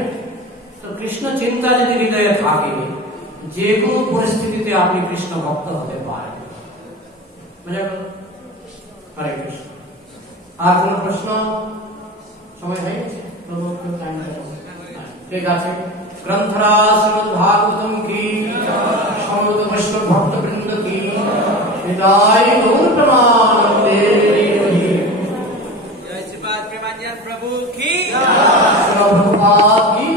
তো কৃষ্ণ চিন্তা যদি হৃদয়ে থাকে, যে কোনো পরিস্থিতিতে আপনি কৃষ্ণ ভক্ত হতে পারেন। বুঝা গেল? হরে কৃষ্ণ। আর কোন প্রশ্ন? সময় হয়ে গেছে, ঠিক আছে। গ্রন্থরাজ শ্রীমদ্ ভাগবতম কি, সমবেত বৈষ্ণব ভক্তবৃন্দ কি, হৃদয় গৌর প্রেমানন্দে जय श्रीपाद प्रेमानंद प्रभु की, श्रील प्रभुपाद की।